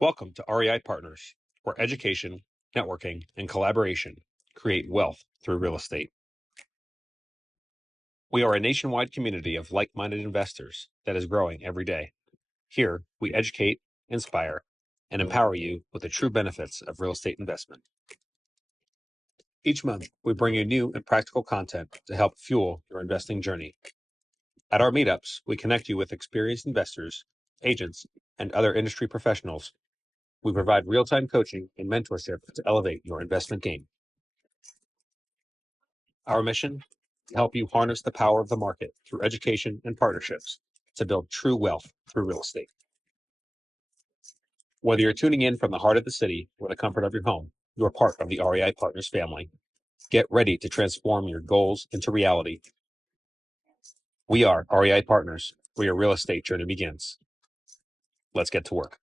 Welcome to REI Partners, where education, networking, and collaboration create wealth through real estate. We are a nationwide community of like-minded investors that is growing every day. Here, we educate, inspire, and empower you with the true benefits of real estate investment. Each month, we bring you new and practical content to help fuel your investing journey. At our meetups, we connect you with experienced investors, agents, and other industry professionals. We provide real-time coaching and mentorship to elevate your investment game. Our mission: to help you harness the power of the market through education and partnerships to build true wealth through real estate. Whether you're tuning in from the heart of the city or the comfort of your home, you are part of the REI Partners family. Get ready to transform your goals into reality. We are REI Partners, where your real estate journey begins. Let's get to work.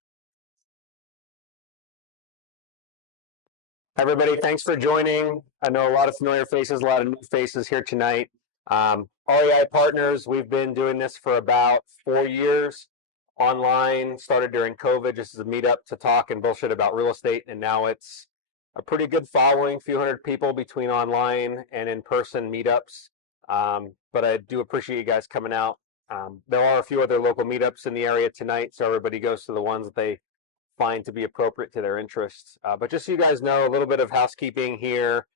Everybody, thanks for joining. I know a lot of familiar faces, a lot of new faces here tonight. REI Partners, we've been doing this for about 4 years. Online, started during COVID, just as a meetup to talk and bullshit about real estate, and now it's a pretty good following, few hundred people between online and in-person meetups. But I do appreciate you guys coming out. There are a few other local meetups in the area tonight, so everybody goes to the ones that they find to be appropriate to their interests. But just so you guys know, a little bit of housekeeping here.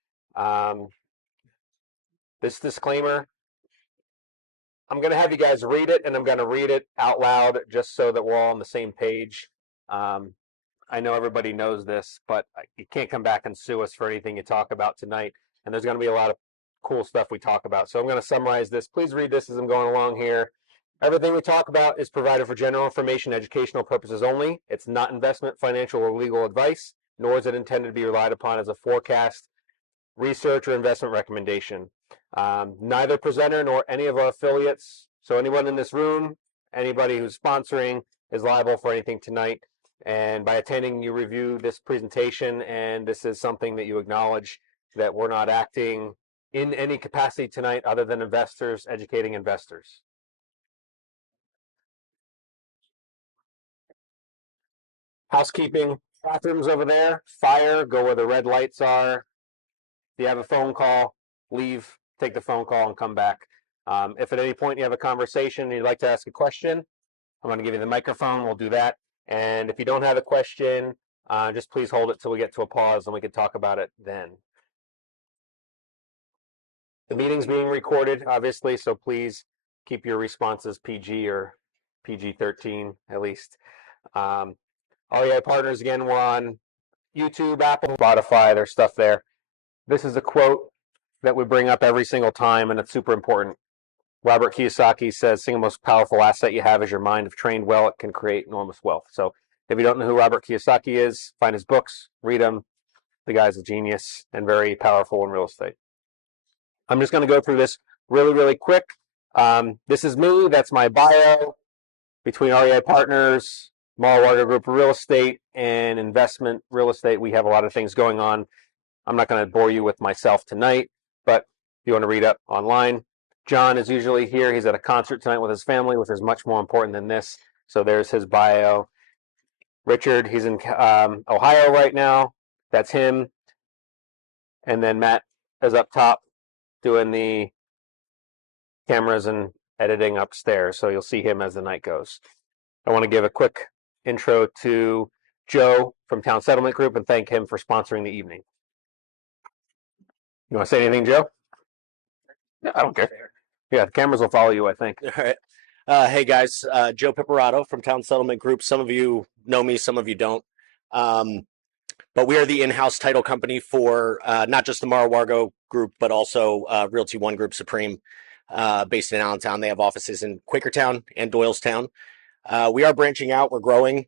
This disclaimer, I'm going to have you guys read it, and I'm going to read it out loud just so that we're all on the same page. I know everybody knows this, but you can't come back and sue us for anything you talk about tonight. And there's going to be a lot of cool stuff we talk about. So I'm going to summarize this. Please read this as I'm going along here. Everything we talk about is provided for general information, educational purposes only. It's not investment, financial, or legal advice, nor is it intended to be relied upon as a forecast, research, or investment recommendation. Neither presenter nor any of our affiliates, so anyone in this room, anybody who's sponsoring, is liable for anything tonight. And by attending, you review this presentation, and this is something that you acknowledge that we're not acting in any capacity tonight other than investors, educating investors. Housekeeping, bathrooms over there, fire, go where the red lights are. If you have a phone call, leave, take the phone call and come back. If at any point you have a conversation and you'd like to ask a question, I'm going to give you the microphone, we'll do that. And if you don't have a question, just please hold it till we get to a pause and we can talk about it then. The meeting's being recorded, obviously, so please keep your responses PG or PG-13 at least. REI Partners, again, we're on YouTube, Apple, Spotify, there's stuff there. This is a quote that we bring up every single time, and it's super important. Robert Kiyosaki says, single most powerful asset you have is your mind. If trained well, it can create enormous wealth. So if you don't know who Robert Kiyosaki is, find his books, read them. The guy's a genius and very powerful in real estate. I'm just going to go through this really, really quick. This is me. That's my bio. Between REI Partners, Mar-a-Lago Group of Real Estate, and investment real estate, we have a lot of things going on. I'm not going to bore you with myself tonight, but if you want to read up online. John is usually here. He's at a concert tonight with his family, which is much more important than this. So there's his bio. Richard, he's in Ohio right now. That's him. And then Matt is up top doing the cameras and editing upstairs. So you'll see him as the night goes. I want to give a quick intro to Joe from Town Settlement Group and thank him for sponsoring the evening. You want to say anything, Joe? Yeah, I don't care. Yeah, the cameras will follow you, I think. All right. Hey, guys. Joe Pipperato from Town Settlement Group. Some of you know me, some of you don't. But we are the in-house title company for not just the Mar-a-Lago Group, but also Realty One Group Supreme, based in Allentown. They have offices in Quakertown and Doylestown. We are branching out. We're growing.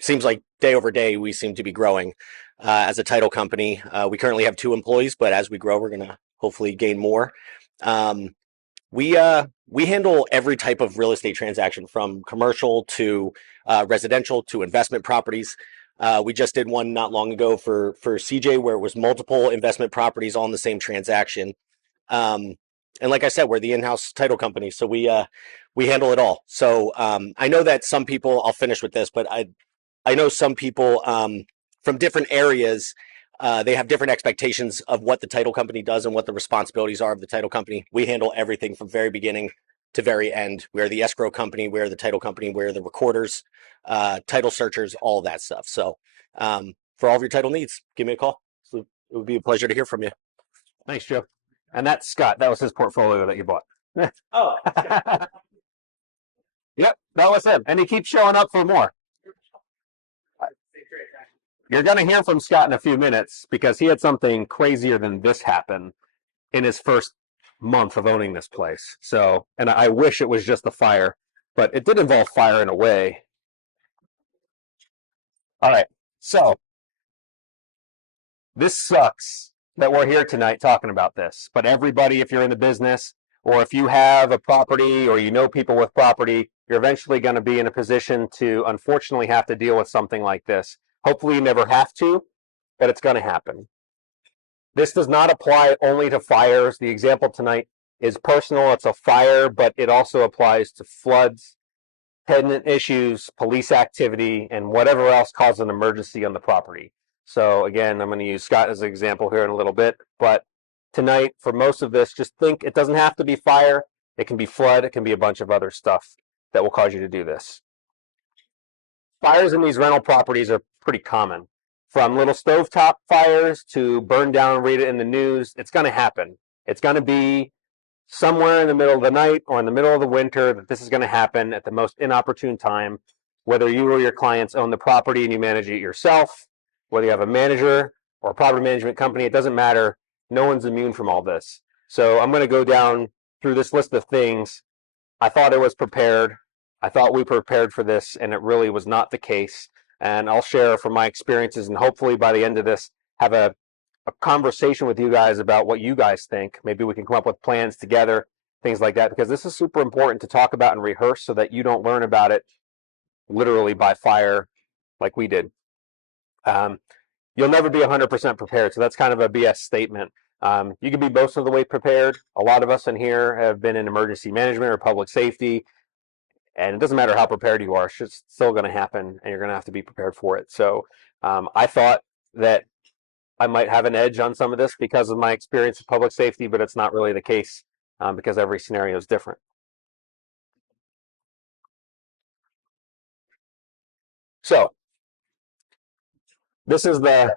Seems like day over day, we seem to be growing as a title company. We currently have 2 employees, but as we grow, we're going to hopefully gain more. We handle every type of real estate transaction, from commercial to residential to investment properties. We just did one not long ago for CJ where it was multiple investment properties all in the same transaction. And like I said, we're the in-house title company, so we handle it all. So I know that some people, I'll finish with this, but I know some people from different areas, they have different expectations of what the title company does and what the responsibilities are of the title company. We handle everything from very beginning to very end. We're the escrow company, we're the title company, we're the recorders, title searchers, all of that stuff. So for all of your title needs, give me a call. So it would be a pleasure to hear from you. Thanks, Joe. And that's Scott. That was his portfolio that you bought. Oh, Yep, that was him. And he keeps showing up for more. You're going to hear from Scott in a few minutes because he had something crazier than this happen in his first month of owning this place. So, and I wish it was just the fire, but it did involve fire in a way. All right. So, this sucks that we're here tonight talking about this, but everybody, if you're in the business or if you have a property or you know people with property, you're eventually going to be in a position to unfortunately have to deal with something like this. Hopefully you never have to, but it's going to happen. This does not apply only to fires. The example tonight is personal. It's a fire, but it also applies to floods, tenant issues, police activity, and whatever else causes an emergency on the property. So again, I'm going to use Scott as an example here in a little bit, but tonight, for most of this, just think it doesn't have to be fire. It can be flood. It can be a bunch of other stuff that will cause you to do this. Fires in these rental properties are pretty common. From little stovetop fires to burn down, read it in the news, it's going to happen. It's going to be somewhere in the middle of the night or in the middle of the winter that this is going to happen at the most inopportune time, whether you or your clients own the property and you manage it yourself, whether you have a manager or a property management company, it doesn't matter. No one's immune from all this. So I'm going to go down through this list of things. I thought I was prepared. I thought we prepared for this, and it really was not the case. And I'll share from my experiences, and hopefully by the end of this, have a conversation with you guys about what you guys think. Maybe we can come up with plans together, things like that, because this is super important to talk about and rehearse so that you don't learn about it literally by fire like we did. You'll never be 100% prepared, so that's kind of a BS statement. You can be most of the way prepared. A lot of us in here have been in emergency management or public safety, and it doesn't matter how prepared you are, it's still going to happen, and you're going to have to be prepared for it. So I thought that I might have an edge on some of this because of my experience in public safety, but it's not really the case because every scenario is different. So this is the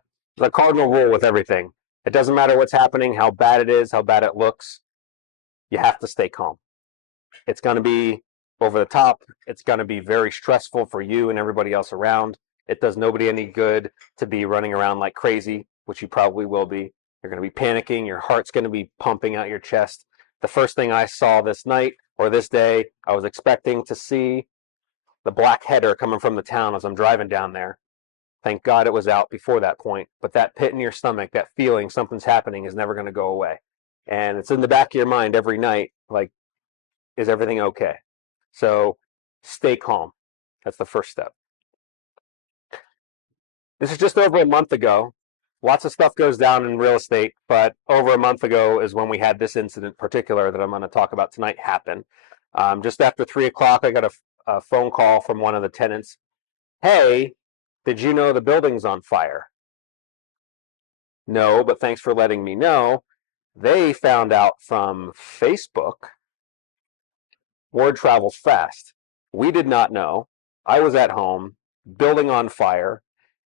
cardinal rule with everything. It doesn't matter what's happening, how bad it is, how bad it looks. You have to stay calm. It's going to be over the top. It's going to be very stressful for you and everybody else around. It does nobody any good to be running around like crazy, which you probably will be. You're going to be panicking. Your heart's going to be pumping out your chest. The first thing I saw this night or this day, I was expecting to see the black header coming from the town as I'm driving down there. Thank God it was out before that point. But that pit in your stomach, that feeling something's happening is never going to go away. And it's in the back of your mind every night, like, is everything okay? So stay calm. That's the first step. This is just over a month ago. Lots of stuff goes down in real estate, but over a month ago is when we had this incident in particular that I'm going to talk about tonight happen. Just after 3 o'clock, I got a phone call from one of the tenants. Hey, did you know the building's on fire? No, but thanks for letting me know. They found out from Facebook. Word travels fast. We did not know. I was at home, building on fire,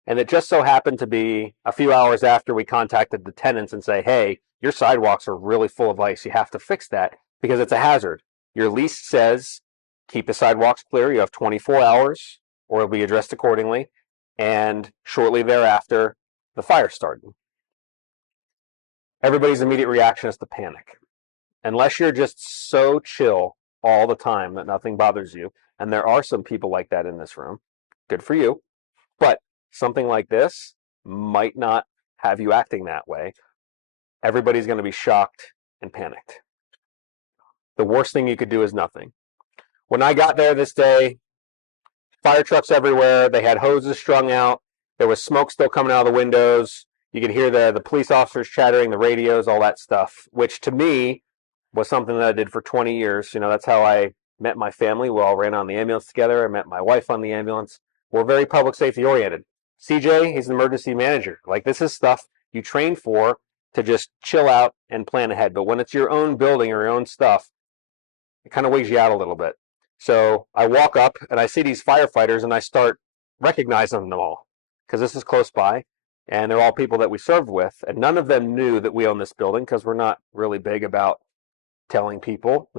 and it just so happened to be a few hours after we contacted the tenants and say, hey, your sidewalks are really full of ice. You have to fix that because it's a hazard. Your lease says keep the sidewalks clear. You have 24 hours or it'll be addressed accordingly. And shortly thereafter, the fire started. Everybody's immediate reaction is to panic. Unless you're just so chill all the time that nothing bothers you, and there are some people like that in this room, good for you, but something like this might not have you acting that way. Everybody's going to be shocked and panicked. The worst thing you could do is nothing. When I got there this day, fire trucks everywhere. They had hoses strung out. There was smoke still coming out of the windows. You could hear the police officers chattering, the radios, all that stuff, which to me was something that I did for 20 years. You know, that's how I met my family. We all ran on the ambulance together. I met my wife on the ambulance. we're very public safety oriented. CJ, he's an emergency manager. Like, this is stuff you train for to just chill out and plan ahead. But when it's your own building or your own stuff, it kind of weighs you out a little bit. So I walk up and I see these firefighters and I start recognizing them all because this is close by and they're all people that we served with. And none of them knew that we own this building because we're not really big about telling people.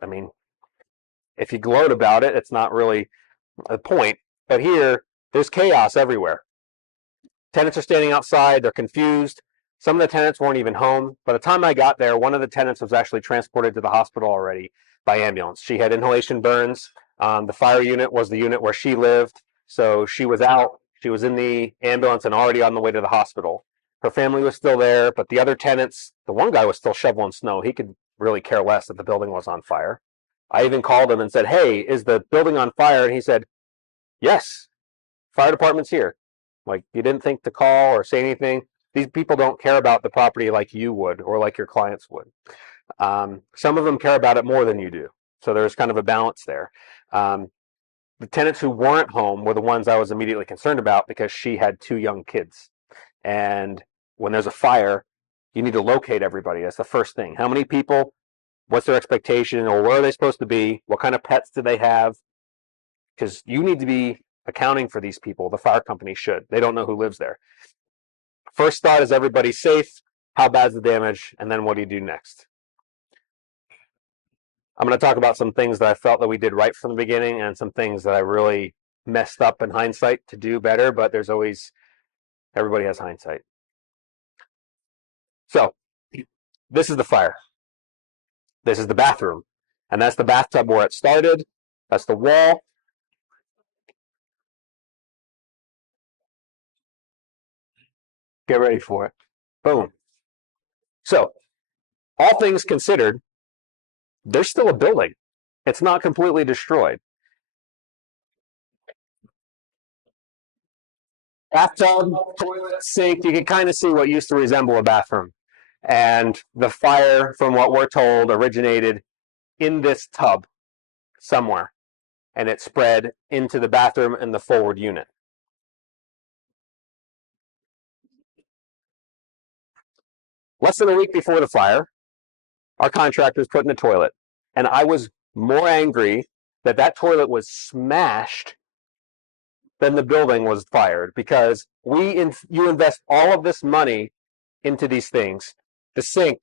I mean, if you gloat about it, it's not really a point. But here, there's chaos everywhere. Tenants are standing outside. They're confused. Some of the tenants weren't even home. By the time I got there, one of the tenants was actually transported to the hospital already by ambulance. She had inhalation burns. The fire unit was the unit where she lived. So she was out. She was in the ambulance and already on the way to the hospital. Her family was still there, but the other tenants, the one guy was still shoveling snow. He could really care less that the building was on fire. I even called him and said, "Hey, is the building on fire?" And he said, "Yes, fire department's here." Like, you didn't think to call or say anything. These people don't care about the property like you would or like your clients would. Some of them care about it more than you do. So there's kind of a balance there. The tenants who weren't home were the ones I was immediately concerned about because she had 2 young kids. And when there's a fire, you need to locate everybody. That's the first thing. How many people? What's their expectation, or where are they supposed to be? What kind of pets do they have? Because you need to be accounting for these people. The fire company should. They don't know who lives there. First thought is, everybody safe? How bad's the damage? And then what do you do next? I'm going to talk about some things that I felt that we did right from the beginning and some things that I really messed up in hindsight to do better, but there's always, everybody has hindsight. So this is the fire. This is the bathroom. And that's the bathtub where it started. That's the wall. Get ready for it. Boom. So, all things considered, there's still a building. It's not completely destroyed. Bathtub, toilet, sink, you can kind of see what used to resemble a bathroom. And the fire, from what we're told, originated in this tub somewhere. And it spread into the bathroom and the forward unit. Less than a week before the fire, our contractors put in a toilet. And I was more angry that that toilet was smashed than the building was fired, because you invest all of this money into these things. The sink,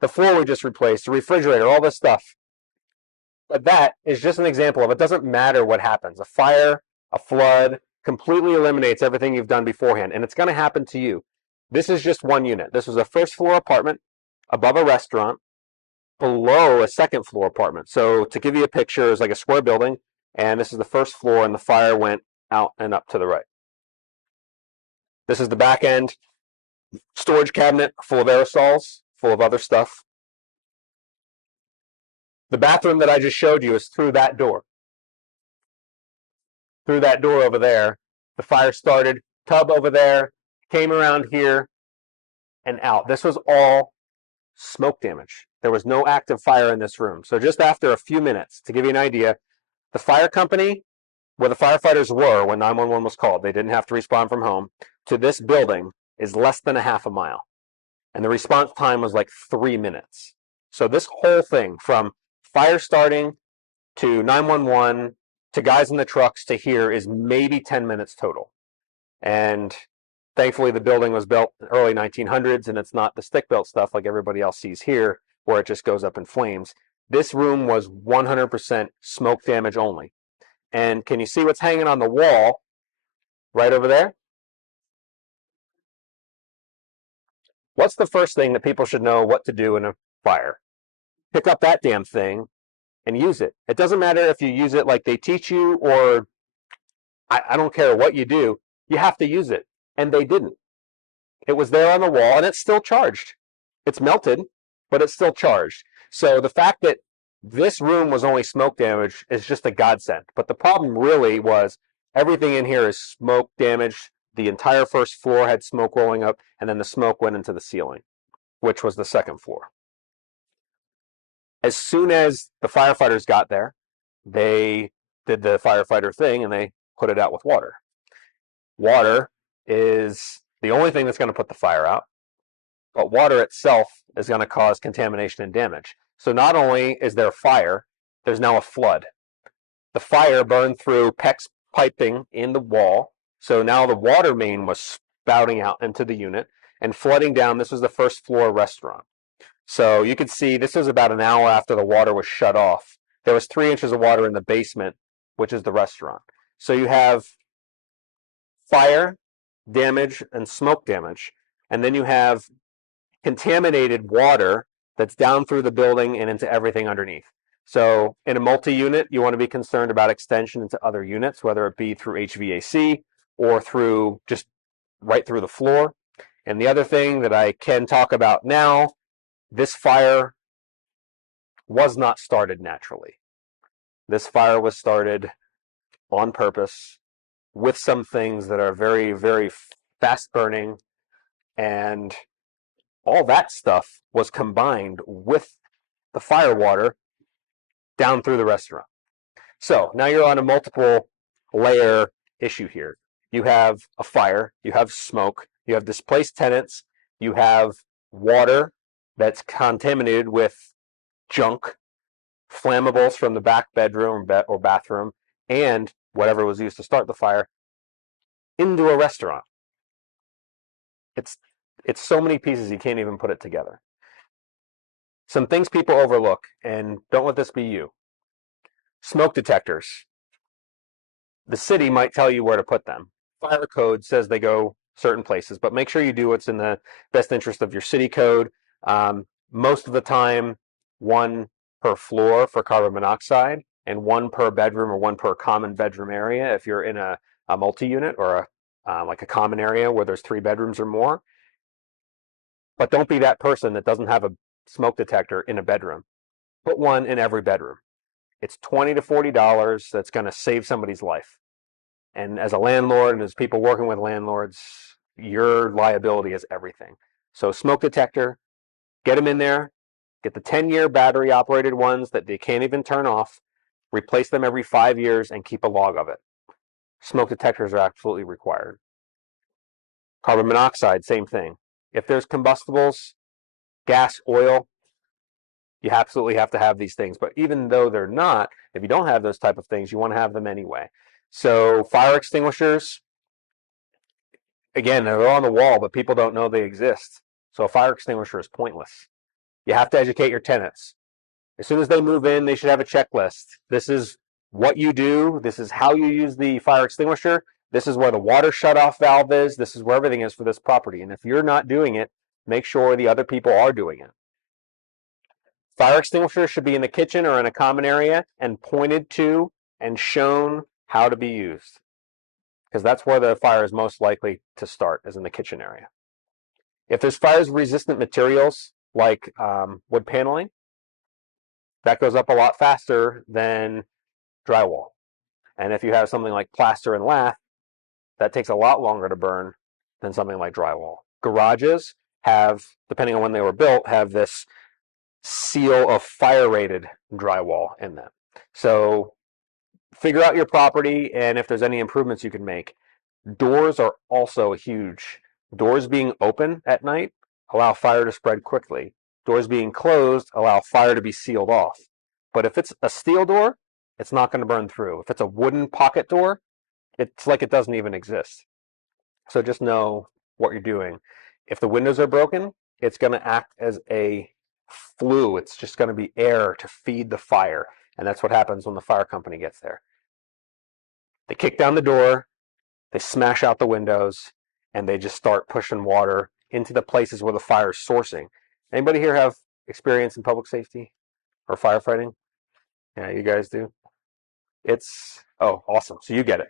the floor we just replaced, the refrigerator, all this stuff. But that is just an example of, it doesn't matter what happens. A fire, a flood completely eliminates everything you've done beforehand, and it's going to happen to you. This is just one unit. This was a first floor apartment above a restaurant, below a second floor apartment. So to give you a picture, it's like a square building, and this is the first floor, and the fire went out and up to the right. This is the back end storage cabinet full of aerosols, full of other stuff. The bathroom that I just showed you is through that door. Through that door over there, the fire started. Tub over there, came around here, and out. This was all smoke damage. There was no active fire in this room. So just after a few minutes, to give you an idea, the fire company, where the firefighters were when 911 was called, they didn't have to respond from home, to this building is less than a half a mile. And the response time was like 3 minutes. So this whole thing, from fire starting to 911 to guys in the trucks to here, is maybe 10 minutes total. And thankfully the building was built in the early 1900s, and it's not the stick-built stuff like everybody else sees here, where it just goes up in flames. This room was 100% smoke damage only. And can you see what's hanging on the wall right over there? What's the first thing that people should know what to do in a fire? Pick up that damn thing and use it. It doesn't matter if you use it like they teach you, or I don't care what you do, you have to use it. And they didn't. It was there on the wall, and it's still charged. It's melted, but it's still charged. So the fact that this room was only smoke damage is just a godsend. But the problem really was everything in here is smoke damage. The entire first floor had smoke rolling up, and then the smoke went into the ceiling, which was the second floor. As soon as the firefighters got there, they did the firefighter thing, and they put it out with water. Water is the only thing that's going to put the fire out, but water itself is going to cause contamination and damage. So not only is there fire, there's now a flood. The fire burned through PEX piping in the wall, so now the water main was spouting out into the unit and flooding down. This was the first floor restaurant. So you could see this was about an hour after the water was shut off. There was 3 inches of water in the basement, which is the restaurant. So you have fire damage and smoke damage, and then you have contaminated water that's down through the building and into everything underneath. So in a multi-unit, you want to be concerned about extension into other units, whether it be through HVAC or through just right through the floor. And the other thing that I can talk about now, this fire was not started naturally. This fire was started on purpose with some things that are very, very fast burning, and all that stuff was combined with the fire water down through the restaurant. So now you're on a multiple layer issue here. You have a fire, you have smoke, you have displaced tenants, you have water that's contaminated with junk, flammables from the back bedroom or bathroom, and whatever was used to start the fire into a restaurant. It's so many pieces you can't even put it together. Some things people overlook, and don't let this be you. Smoke detectors. The city might tell you where to put them. Fire code says they go certain places, but make sure you do what's in the best interest of your city code. Most of the time, 1 per floor for carbon monoxide, and 1 per bedroom or 1 per common bedroom area if you're in a multi-unit or like a common area where there's 3 bedrooms or more. But don't be that person that doesn't have a smoke detector in a bedroom. Put one in every bedroom. It's $20 to $40 that's going to save somebody's life. And as a landlord and as people working with landlords, your liability is everything. So smoke detector, get them in there, get the 10-year battery operated ones that they can't even turn off, replace them every 5 years and keep a log of it. Smoke detectors are absolutely required. Carbon monoxide, same thing. If there's combustibles, gas, oil, you absolutely have to have these things. But even though they're not, if you don't have those type of things, you want to have them anyway. So fire extinguishers, again, they're on the wall, but people don't know they exist. So a fire extinguisher is pointless. You have to educate your tenants. As soon as they move in, they should have a checklist. This is what you do. This is how you use the fire extinguisher. This is where the water shutoff valve is. This is where everything is for this property. And if you're not doing it, make sure the other people are doing it. Fire extinguishers should be in the kitchen or in a common area and pointed to and shown how to be used, because that's where the fire is most likely to start, is in the kitchen area. If there's fire-resistant materials like wood paneling, that goes up a lot faster than drywall. And if you have something like plaster and lath, that takes a lot longer to burn than something like drywall. Garages have, depending on when they were built, have this seal of fire-rated drywall in them. So figure out your property and if there's any improvements you can make. Doors are also huge. Doors being open at night allow fire to spread quickly. Doors being closed allow fire to be sealed off. But if it's a steel door, it's not going to burn through. If it's a wooden pocket door, it's like it doesn't even exist. So just know what you're doing. If the windows are broken, it's going to act as a flue. It's just going to be air to feed the fire. And that's what happens when the fire company gets there. They kick down the door, they smash out the windows, and they just start pushing water into the places where the fire is sourcing. Anybody here have experience in public safety or firefighting? Yeah, you guys do? Oh, awesome. So you get it.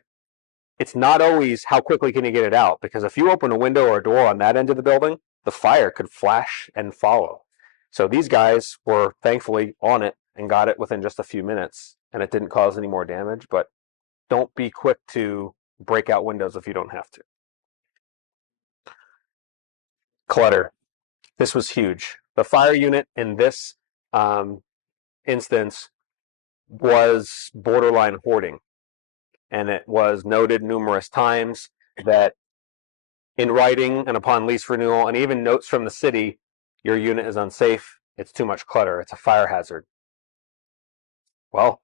It's not always how quickly can you get it out, because if you open a window or a door on that end of the building, the fire could flash and follow. So these guys were thankfully on it and got it within just a few minutes, and it didn't cause any more damage. But don't be quick to break out windows if you don't have to. Clutter. This was huge. The fire unit in this instance was borderline hoarding. and it was noted numerous times that in writing and upon lease renewal, and even notes from the city, your unit is unsafe, it's too much clutter, it's a fire hazard. Well,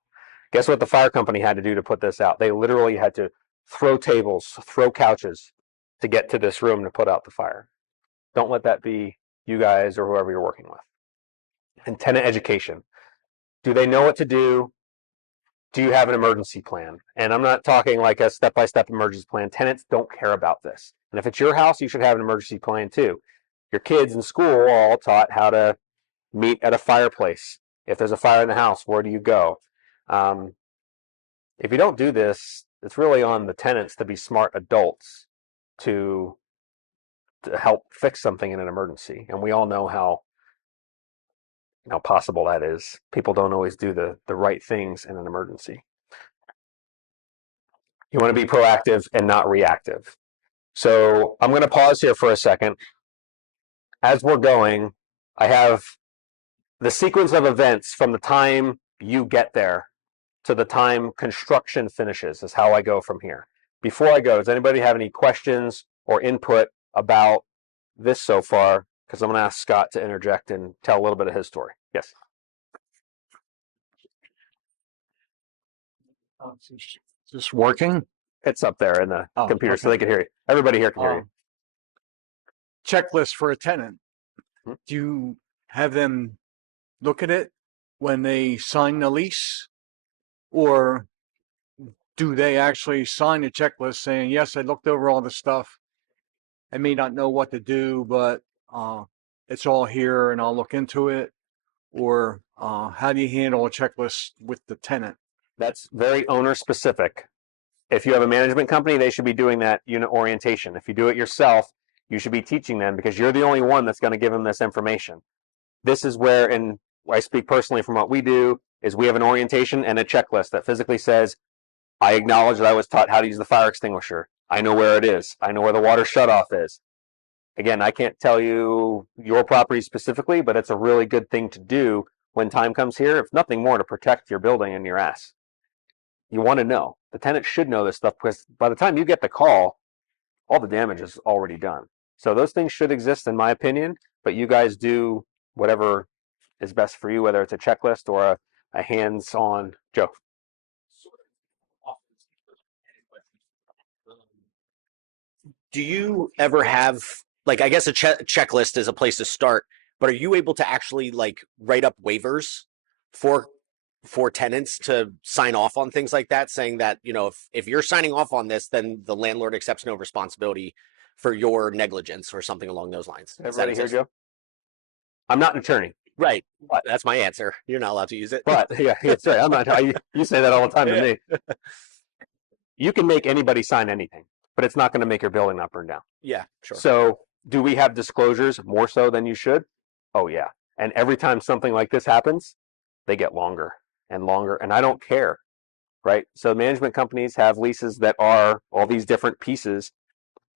guess what the fire company had to do to put this out? They literally had to throw tables, throw couches to get to this room to put out the fire. Don't let that be you guys or whoever you're working with. And tenant education. Do they know what to do? Do you have an emergency plan? And I'm not talking like a step-by-step emergency plan. Tenants don't care about this. And if it's your house, you should have an emergency plan too. Your kids in school are all taught how to meet at a fireplace. If there's a fire in the house, where do you go? If you don't do this, it's really on the tenants to be smart adults to help fix something in an emergency. And we all know how possible that is. People don't always do the right things in an emergency. You want to be proactive and not reactive. So I'm going to pause here for a second. As we're going, I have the sequence of events from the time you get there to the time construction finishes is how I go from here. Before I go, does anybody have any questions or input about this so far? Because I'm going to ask Scott to interject and tell a little bit of his story. Yes. Is this working? It's up there in the computer, okay. so they can hear you. Everybody here can hear you. Checklist for a tenant. Hmm? Do you have them look at it when they sign the lease? Or do they actually sign a checklist saying, yes, I looked over all the stuff. I may not know what to do, but it's all here and I'll look into it? Or how do you handle a checklist with the tenant? That's very owner specific. If you have a management company, they should be doing that unit orientation. If you do it yourself, you should be teaching them because you're the only one that's going to give them this information. This is where, and I speak personally from what we do, is we have an orientation and a checklist that physically says, I acknowledge that I was taught how to use the fire extinguisher. I know where it is. I know where the water shutoff is. Again, I can't tell you your property specifically, but it's a really good thing to do when time comes here, if nothing more, to protect your building and your ass. You want to know. The tenant should know this stuff because by the time you get the call, all the damage is already done. So those things should exist in my opinion, but you guys do whatever is best for you, whether it's a checklist or a hands-on. Joe. Do you ever have, like, I guess a checklist is a place to start, but are you able to actually like write up waivers for tenants to sign off on things like that, saying that, if you're signing off on this, then the landlord accepts no responsibility for your negligence or something along those lines? Everybody here, Joe? I'm not an attorney. Right. That's my answer. You're not allowed to use it. But yeah, that's right. I'm not. You say that all the time to me. You can make anybody sign anything, but it's not going to make your building not burn down. Yeah, sure. So do we have disclosures more so than you should? Oh yeah. And every time something like this happens, they get longer and longer, and I don't care, right? So management companies have leases that are all these different pieces,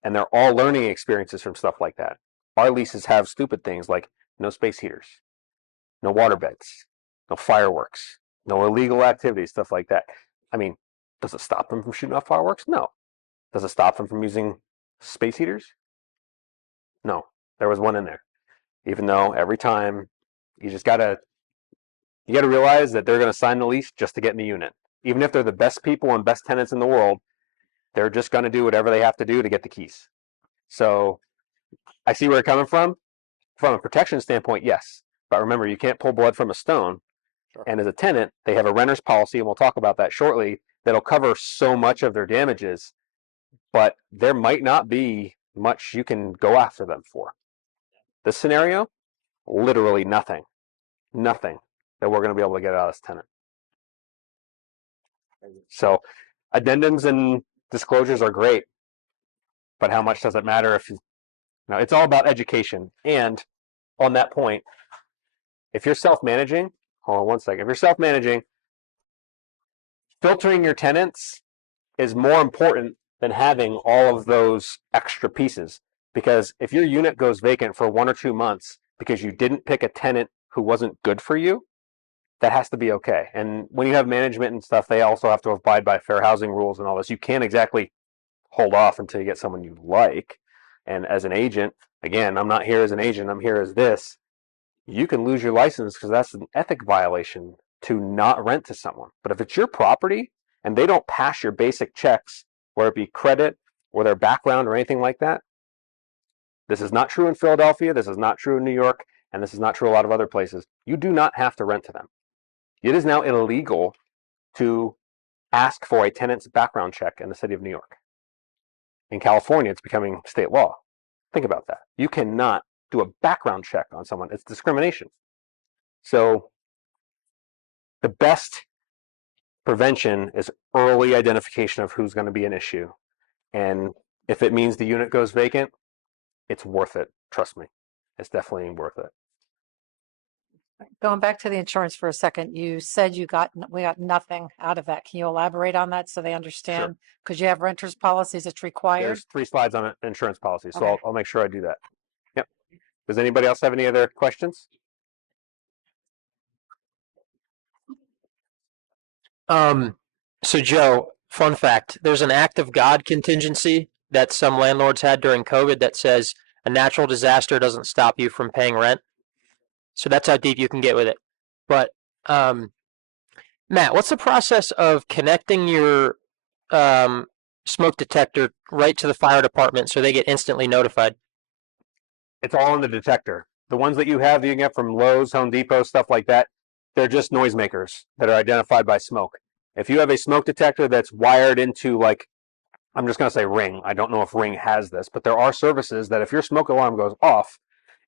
and they're all learning experiences from stuff like that. Our leases have stupid things like no space heaters, no water beds, no fireworks, no illegal activities, stuff like that. I mean, does it stop them from shooting off fireworks? No. Does it stop them from using space heaters? No. There was one in there. Even though every time you gotta realize that they're going to sign the lease just to get in the unit. Even if they're the best people and best tenants in the world, they're just going to do whatever they have to do to get the keys. So I see where you're coming from. From a protection standpoint, yes. But remember, you can't pull blood from a stone. Sure. And as a tenant, they have a renter's policy, and we'll talk about that shortly, that'll cover so much of their damages, but there might not be much you can go after them for. This scenario, literally nothing that we're going to be able to get out of this tenant. So addendums and disclosures are great, but how much does it matter if it's all about education. And on that point, if you're self-managing, hold on one second. If you're self-managing, filtering your tenants is more important than having all of those extra pieces. Because if your unit goes vacant for 1 or 2 months because you didn't pick a tenant who wasn't good for you, that has to be okay. And when you have management and stuff, they also have to abide by fair housing rules and all this. You can't exactly hold off until you get someone you like. And as an agent, again, I'm not here as an agent, I'm here as this. You can lose your license because that's an ethic violation to not rent to someone. But if it's your property and they don't pass your basic checks, whether it be credit or their background or anything like that, this is not true in Philadelphia, this is not true in New York, and this is not true a lot of other places. You do not have to rent to them. It is now illegal to ask for a tenant's background check in the city of New York. In California, it's becoming state law. Think about that. You cannot do a background check on someone. It's discrimination. So the best prevention is early identification of who's going to be an issue. And if it means the unit goes vacant, it's worth it. Trust me. It's definitely worth it. Going back to the insurance for a second, you said we got nothing out of that. Can you elaborate on that so they understand? Because you have renters policies, it's required. There's 3 slides on an insurance policy, so Okay. I'll make sure I do that. Yep. Does anybody else have any other questions? So Joe, fun fact, there's an act of God contingency that some landlords had during COVID that says a natural disaster doesn't stop you from paying rent. So that's how deep you can get with it. But Matt, what's the process of connecting your smoke detector right to the fire department so they get instantly notified? It's all in the detector. The ones that you have that you can get from Lowe's, Home Depot, stuff like that, they're just noisemakers that are identified by smoke. If you have a smoke detector that's wired into, like, I'm just going to say Ring. I don't know if Ring has this, but there are services that if your smoke alarm goes off,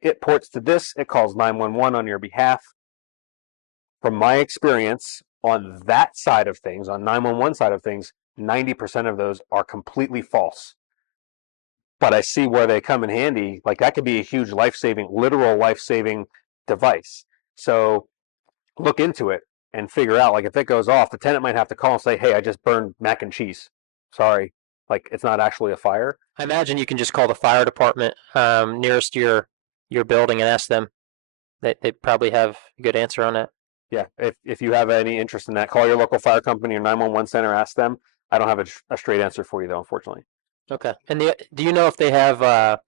it ports to this, it calls 911 on your behalf. From my experience on that side of things, on 911 side of things, 90% of those are completely false. But I see where they come in handy. Like, that could be a huge life-saving, literal life-saving device. So look into it and figure out, like, if it goes off, the tenant might have to call and say, hey, I just burned mac and cheese. Sorry. Like, it's not actually a fire. I imagine you can just call the fire department nearest to your building and ask them. They probably have a good answer on that. Yeah, if you have any interest in that, call your local fire company or 911 center, ask them. I don't have a straight answer for you, though, unfortunately. Okay. And do you know if they have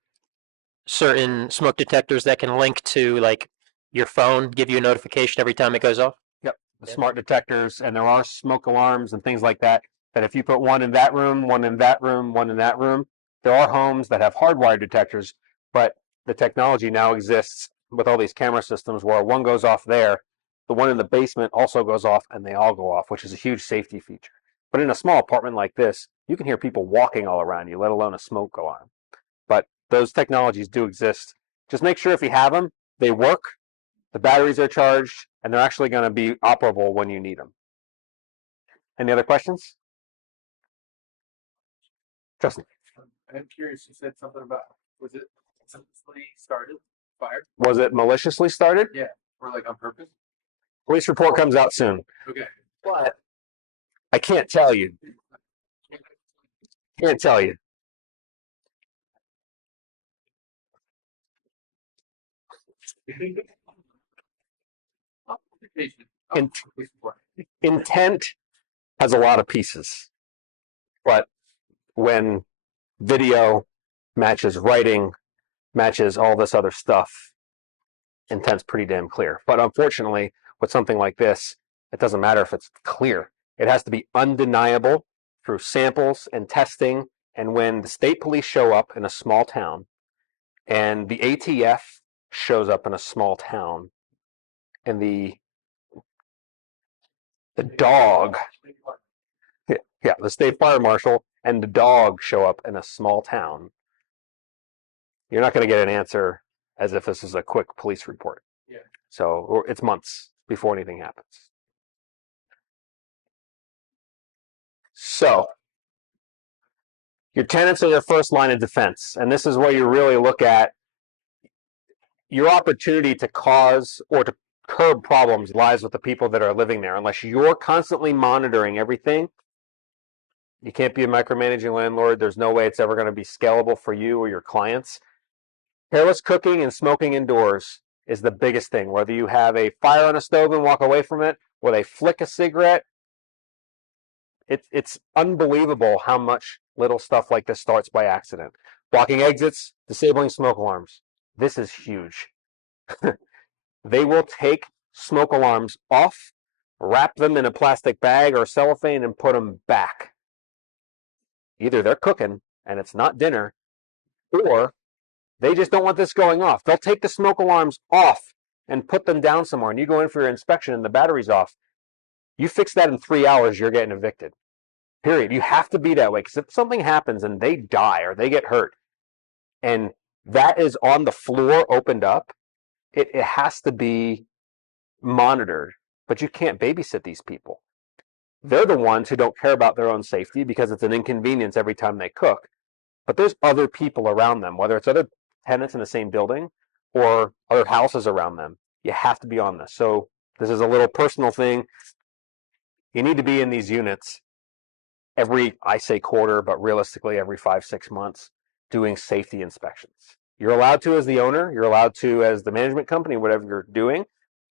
certain smoke detectors that can link to, like, your phone, give you a notification every time it goes off? Yep, the smart detectors, and there are smoke alarms and things like that, that if you put one in that room, one in that room, one in that room, there are homes that have hardwired detectors, but the technology now exists with all these camera systems where one goes off there, the one in the basement also goes off, and they all go off, which is a huge safety feature. But in a small apartment like this, you can hear people walking all around you, let alone a smoke alarm. But those technologies do exist. Just make sure if you have them, they work, the batteries are charged, and they're actually going to be operable when you need them. Any other questions? Justin. I'm curious, you said something about, was it maliciously started, fired? Was it maliciously started? Yeah, or like on purpose? Police report comes out soon. Okay. But I can't tell you. Can't tell you. In- Intent has a lot of pieces, but when video matches writing, matches all this other stuff, intent's pretty damn clear. But unfortunately, with something like this, it doesn't matter if it's clear. It has to be undeniable through samples and testing. And when the state police show up in a small town and the ATF shows up in a small town and the dog, yeah, the state fire marshal and the dog show up in a small town, you're not going to get an answer as if this is a quick police report. Yeah. So it's months before anything happens. So your tenants are your first line of defense, and this is where you really look at your opportunity to cause or to curb problems lies with the people that are living there. Unless you're constantly monitoring everything, you can't be a micromanaging landlord. There's no way it's ever going to be scalable for you or your clients. Careless cooking and smoking indoors is the biggest thing. Whether you have a fire on a stove and walk away from it, or they flick a cigarette, it's unbelievable how much little stuff like this starts by accident. Blocking exits, disabling smoke alarms. This is huge. They will take smoke alarms off, wrap them in a plastic bag or cellophane, and put them back. Either they're cooking and it's not dinner, or they just don't want this going off. They'll take the smoke alarms off and put them down somewhere, and you go in for your inspection and the battery's off. You fix that in 3 hours, you're getting evicted. Period. You have to be that way, because if something happens and they die or they get hurt, and that is on the floor opened up, it has to be monitored. But you can't babysit these people. They're the ones who don't care about their own safety because it's an inconvenience every time they cook. But there's other people around them, whether it's other tenants in the same building or other houses around them. You have to be on this. So this is a little personal thing. You need to be in these units every, I say quarter, but realistically every 5-6 months, doing safety inspections. You're allowed to as the owner, you're allowed to as the management company, whatever you're doing,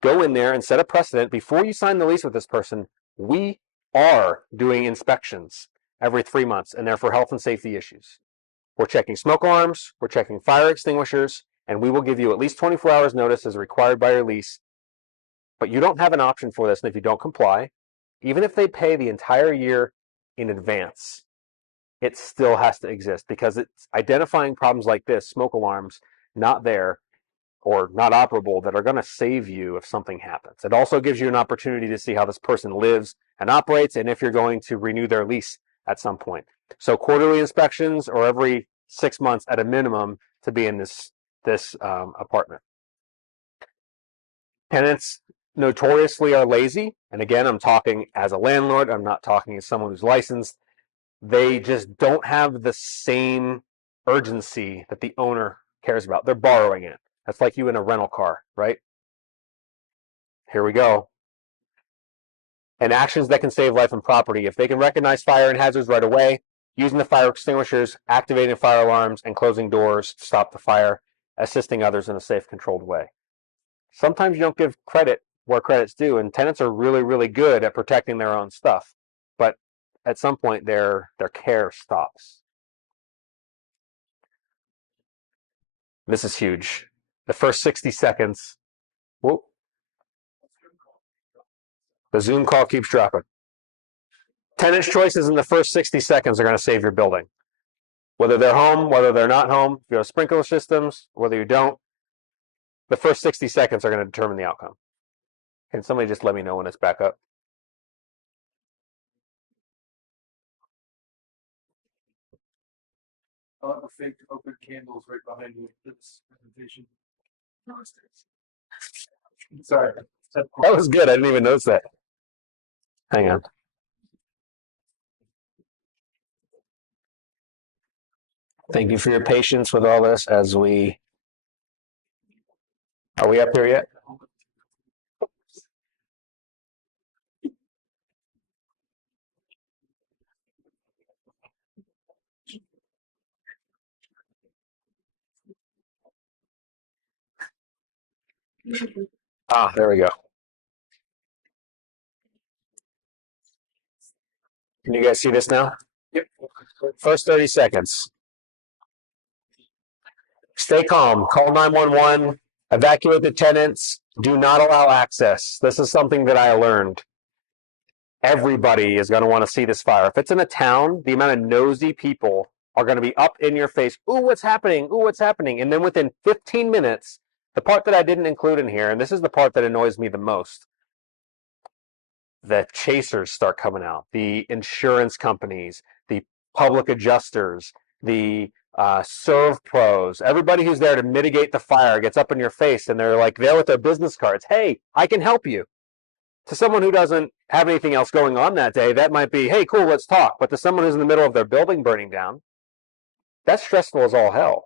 go in there and set a precedent. Before you sign the lease with this person, we are doing inspections every 3 months, and they're for health and safety issues. We're checking smoke alarms, we're checking fire extinguishers, and we will give you at least 24 hours notice as required by your lease. But you don't have an option for this, and if you don't comply, even if they pay the entire year in advance, it still has to exist, because it's identifying problems like this, smoke alarms not there or not operable, that are going to save you if something happens. It also gives you an opportunity to see how this person lives and operates, and if you're going to renew their lease at some point. So quarterly inspections, or every 6 months at a minimum, to be in this apartment. Tenants notoriously are lazy, and again, I'm talking as a landlord, I'm not talking as someone who's licensed. They just don't have the same urgency that the owner cares about. They're borrowing it. That's like you in a rental car, right? Here we go. And actions that can save life and property. If they can recognize fire and hazards right away, using the fire extinguishers, activating fire alarms, and closing doors to stop the fire, assisting others in a safe, controlled way. Sometimes you don't give credit where credit's due, and tenants are really, really good at protecting their own stuff. But at some point, their care stops. This is huge. The first 60 seconds, whoop, the Zoom call keeps dropping. Tenants' choices in the first 60 seconds are going to save your building. Whether they're home, whether they're not home, if you have sprinkler systems, whether you don't, the first 60 seconds are going to determine the outcome. Can somebody just let me know when it's back up? I'll have a fake open candles right behind you for this presentation. Sorry. That was good. I didn't even notice that. Hang on. Thank you for your patience with all this as we... Are we up here yet? Ah, there we go. Can you guys see this now? Yep. First 30 seconds. Stay calm. Call 911. Evacuate the tenants. Do not allow access. This is something that I learned. Everybody is going to want to see this fire. If it's in a town, the amount of nosy people are going to be up in your face. Ooh, what's happening? Ooh, what's happening? And then within 15 minutes, the part that I didn't include in here, and this is the part that annoys me the most, the chasers start coming out. The insurance companies, the public adjusters, the serve pros, everybody who's there to mitigate the fire gets up in your face, and they're like there with their business cards. Hey, I can help you. To someone who doesn't have anything else going on that day, that might be, hey, cool, let's talk. But to someone who's in the middle of their building burning down, that's stressful as all hell.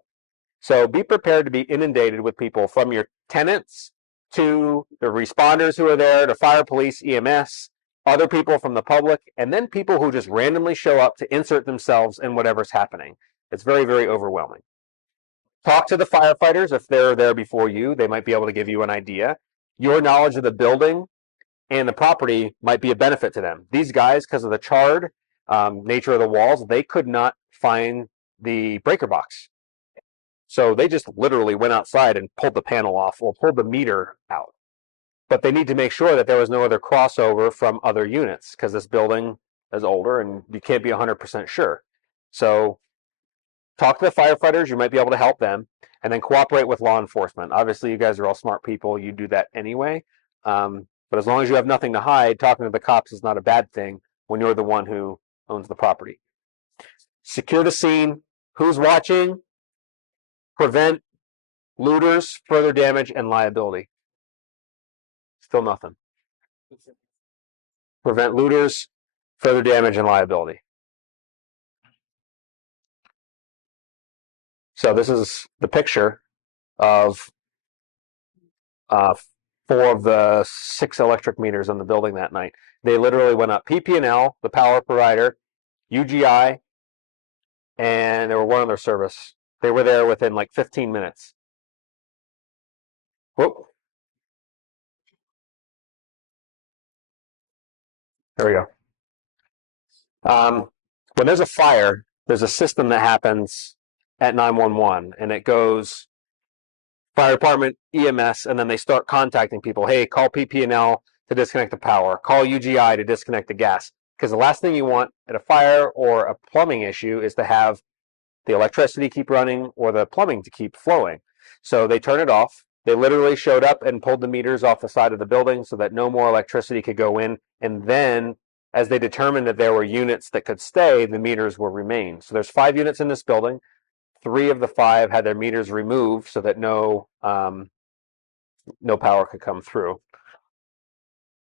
So be prepared to be inundated with people, from your tenants to the responders who are there, to fire, police, EMS, other people from the public, and then people who just randomly show up to insert themselves in whatever's happening. It's very, very overwhelming. Talk to the firefighters if they're there before you. They might be able to give you an idea. Your knowledge of the building and the property might be a benefit to them. These guys, because of the charred nature of the walls, they could not find the breaker box. So they just literally went outside and pulled the panel off or pulled the meter out. But they need to make sure that there was no other crossover from other units because this building is older and you can't be 100% sure. So talk to the firefighters. You might be able to help them, and then cooperate with law enforcement. Obviously, you guys are all smart people. You do that anyway. But as long as you have nothing to hide, talking to the cops is not a bad thing when you're the one who owns the property. Secure the scene. Who's watching? Prevent looters, further damage, and liability. Still nothing. Prevent looters, further damage, and liability. So this is the picture of 4 of the 6 electric meters in the building that night. They literally went up. PP&L, the power provider, UGI, and there were one other service. They were there within like 15 minutes. Whoop. There we go. When there's a fire, there's a system that happens at 911, and it goes fire department, EMS, and then they start contacting people. Hey, call PP&L to disconnect the power. Call UGI to disconnect the gas. Because the last thing you want at a fire or a plumbing issue is to have the electricity keep running or the plumbing to keep flowing. So they turn it off. They literally showed up and pulled the meters off the side of the building so that no more electricity could go in. And then as they determined that there were units that could stay, the meters will remain. So there's 5 units in this building. 3 of the 5 had their meters removed so that no power could come through.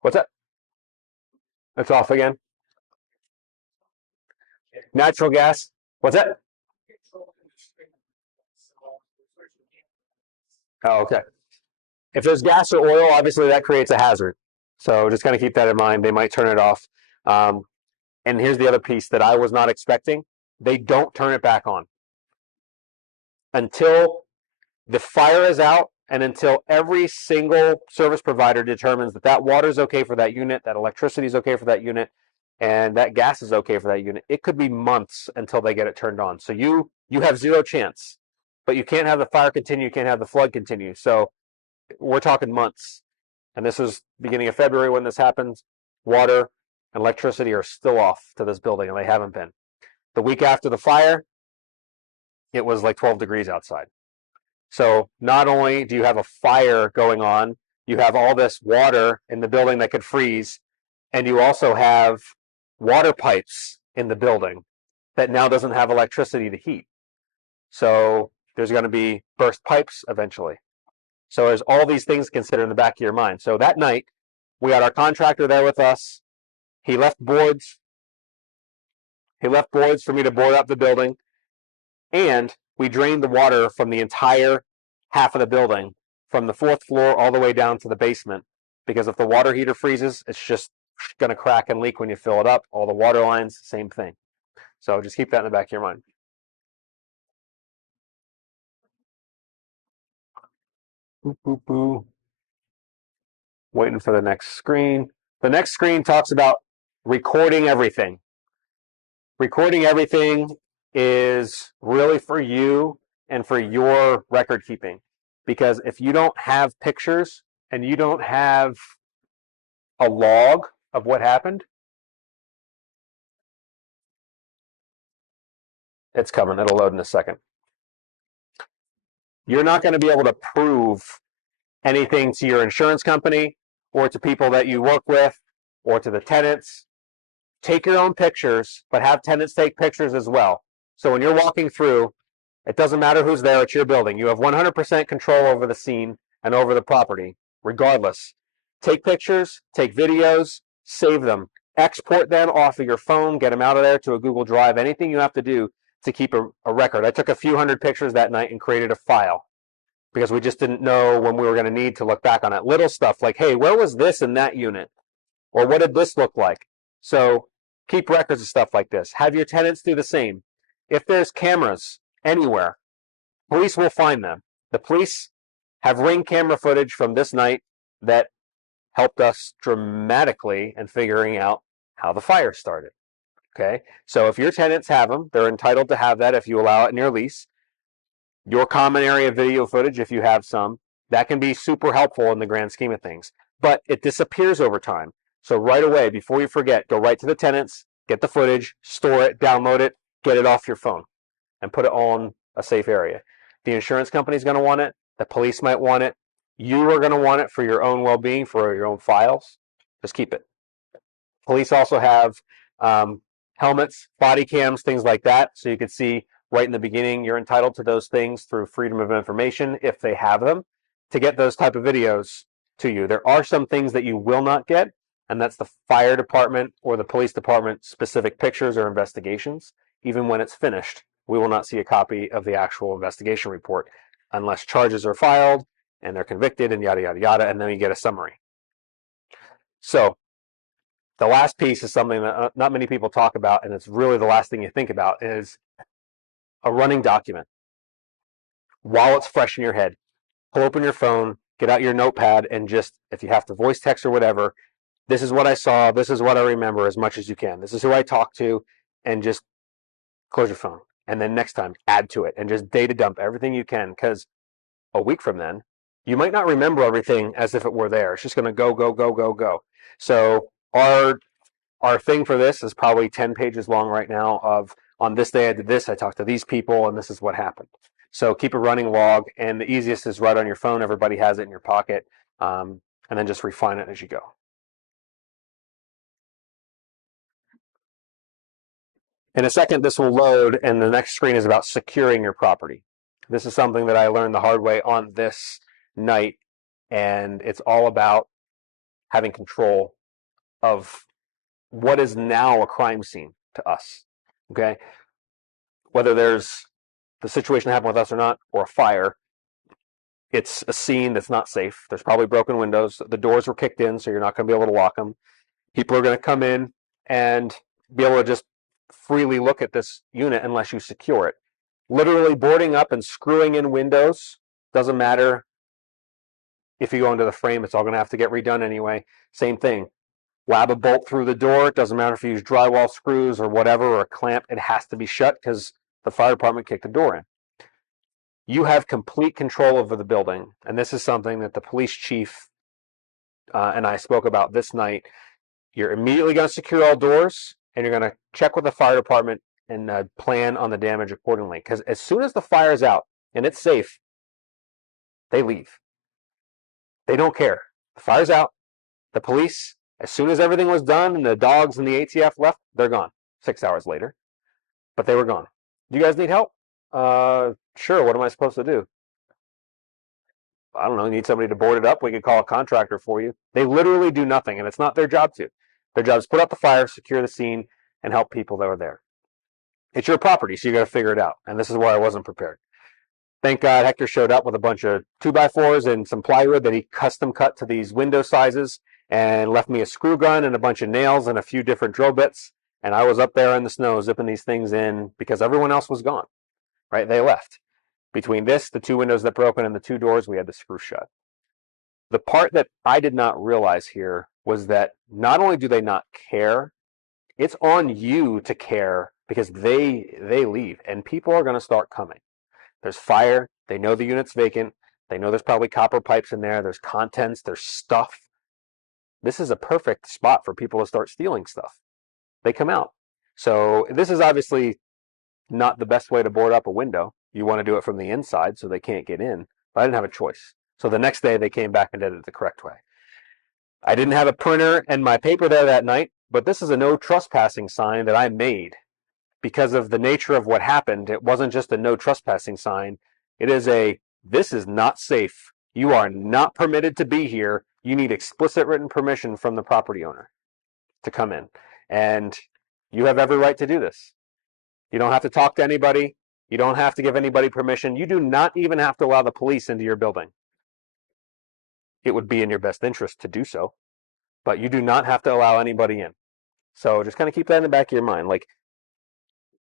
What's that? It's off again. Natural gas. What's that? Oh, okay. If there's gas or oil, obviously that creates a hazard. So just kind of keep that in mind. They might turn it off. And here's the other piece that I was not expecting. They don't turn it back on until the fire is out and until every single service provider determines that that water is okay for that unit, that electricity is okay for that unit, and that gas is okay for that unit. It could be months until they get it turned on. So you have 0 chance, but you can't have the fire continue, you can't have the flood continue. So we're talking months. And this is beginning of February when this happens. Water and electricity are still off to this building, and they haven't been. The week after the fire, it was like 12 degrees outside. So not only do you have a fire going on, you have all this water in the building that could freeze, and you also have water pipes in the building that now doesn't have electricity to heat. So there's going to be burst pipes eventually. So there's all these things considered in the back of your mind. So that night, we had our contractor there with us. He left boards. He left boards for me to board up the building. And we drained the water from the entire half of the building, from the 4th floor all the way down to the basement. Because if the water heater freezes, it's just going to crack and leak when you fill it up. All the water lines, same thing. So just keep that in the back of your mind. Boop, boop, boop. Waiting for the next screen. The next screen talks about recording everything. Recording everything is really for you and for your record keeping. Because if you don't have pictures and you don't have a log of what happened, it's coming. It'll load in a second. You're not going to be able to prove anything to your insurance company or to people that you work with or to the tenants. Take your own pictures, but have tenants take pictures as well. So when you're walking through, it doesn't matter who's there, it's your building. You have 100% control over the scene and over the property, regardless. Take pictures, take videos, save them, export them off of your phone, get them out of there to a Google Drive, anything you have to do to keep a record. I took a few hundred pictures that night and created a file because we just didn't know when we were going to need to look back on it. Little stuff like, hey, where was this in that unit? Or what did this look like? So keep records of stuff like this. Have your tenants do the same. If there's cameras anywhere, Police will find them. The police have Ring camera footage from this night that helped us dramatically in figuring out how the fire started. Okay, so if your tenants have them, they're entitled to have that if you allow it in your lease. Your common area video footage, if you have some, that can be super helpful in the grand scheme of things. But it disappears over time. So right away, before you forget, go right to the tenants, get the footage, store it, download it, get it off your phone, and put it on a safe area. The insurance company is going to want it. The police might want it. You are going to want it for your own well-being, for your own files. Just keep it. Police also have helmets, body cams, things like that. So you can see right in the beginning, you're entitled to those things through Freedom of Information if they have them to get those type of videos to you. There are some things that you will not get, and that's the fire department or the police department specific pictures or investigations. Even when it's finished, we will not see a copy of the actual investigation report unless charges are filed and they're convicted and yada, yada, yada, and then you get a summary. So the last piece is something that not many people talk about, and it's really the last thing you think about, is a running document. While it's fresh in your head, pull open your phone, get out your notepad, and just, if you have to voice text or whatever, this is what I saw, this is what I remember as much as you can. This is who I talked to, and just close your phone. And then next time, add to it, and just data dump everything you can, because a week from then, you might not remember everything as if it were there. It's just going to go, go, go, go, go. So our thing for this is probably 10 pages long right now of, on this day I did this, I talked to these people, and this is what happened. So keep a running log, and the easiest is right on your phone. Everybody has it in your pocket, and then just refine it as you go. In a second, this will load, and the next screen is about securing your property. This is something that I learned the hard way on this night, and it's all about having control of what is now a crime scene to us, okay? Whether there's the situation that happened with us or not, or a fire, it's a scene that's not safe. There's probably broken windows. The doors were kicked in, so you're not going to be able to lock them. People are going to come in and be able to just freely look at this unit unless you secure it. Literally boarding up and screwing in windows, doesn't matter if you go into the frame, it's all going to have to get redone anyway. Same thing. Lab a bolt through the door. It doesn't matter if you use drywall screws or whatever, or a clamp, it has to be shut because the fire department kicked the door in. You have complete control over the building, and this is something that the police chief and I spoke about this night. You're immediately going to secure all doors, and you're going to check with the fire department and plan on the damage accordingly. Because as soon as the fire's out and it's safe, they leave. They don't care. The fire's out. The police, as soon as everything was done and the dogs and the ATF left, they're gone 6 hours later. But they were gone. Do you guys need help? Sure. What am I supposed to do? I don't know. You need somebody to board it up? We could call a contractor for you. They literally do nothing, and it's not their job to. Their job is put out the fire, secure the scene, and help people that are there. It's your property, so you got to figure it out. And this is where I wasn't prepared. Thank God Hector showed up with a bunch of 2x4s and some plywood that he custom cut to these window sizes, and left me a screw gun and a bunch of nails and a few different drill bits. And I was up there in the snow zipping these things in because everyone else was gone. Right? They left. Between this, the two windows that broke, and the two doors, we had to screw shut. The part that I did not realize here was that not only do they not care, it's on you to care, because they leave, and people are going to start coming. There's fire. They know the unit's vacant. They know there's probably copper pipes in there. There's contents. There's stuff. This is a perfect spot for people to start stealing stuff. They come out. So this is obviously not the best way to board up a window. You want to do it from the inside so they can't get in. But I didn't have a choice. So the next day they came back and did it the correct way. I didn't have a printer and my paper there that night, but this is a no trespassing sign that I made because of the nature of what happened. It wasn't just a no trespassing sign. It is a, this is not safe. You are not permitted to be here. You need explicit written permission from the property owner to come in. And you have every right to do this. You don't have to talk to anybody. You don't have to give anybody permission. You do not even have to allow the police into your building. It would be in your best interest to do so, but you do not have to allow anybody in. So just kind of keep that in the back of your mind. Like,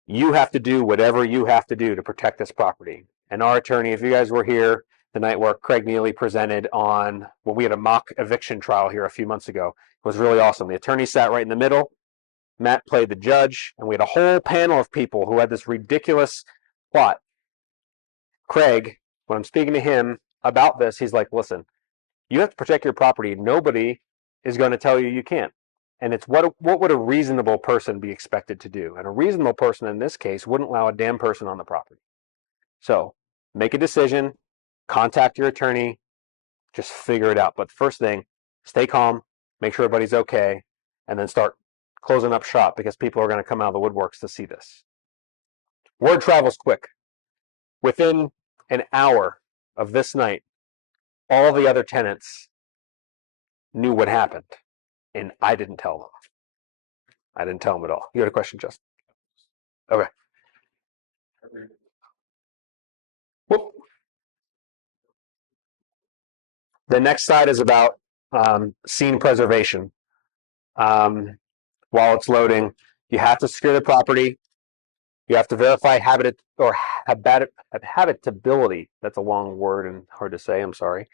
you have to do whatever you have to do to protect this property. And our attorney, if you guys were here the night where Craig Neely presented on when we had a mock eviction trial here a few months ago, it was really awesome. The attorney sat right in the middle. Matt played the judge, and we had a whole panel of people who had this ridiculous plot. Craig, when I'm speaking to him about this, he's like, listen, you have to protect your property. Nobody is going to tell you can't. And it's what would a reasonable person be expected to do? And a reasonable person in this case wouldn't allow a damn person on the property. So make a decision, contact your attorney, just figure it out. But the first thing, stay calm, make sure everybody's okay, and then start closing up shop because people are going to come out of the woodworks to see this. Word travels quick. Within an hour of this night, all the other tenants knew what happened, and I didn't tell them. I didn't tell them at all. You had a question, Justin? Okay. Whoop. The next slide is about scene preservation. While it's loading, you have to secure the property. You have to verify habitability. That's a long word and hard to say. I'm sorry.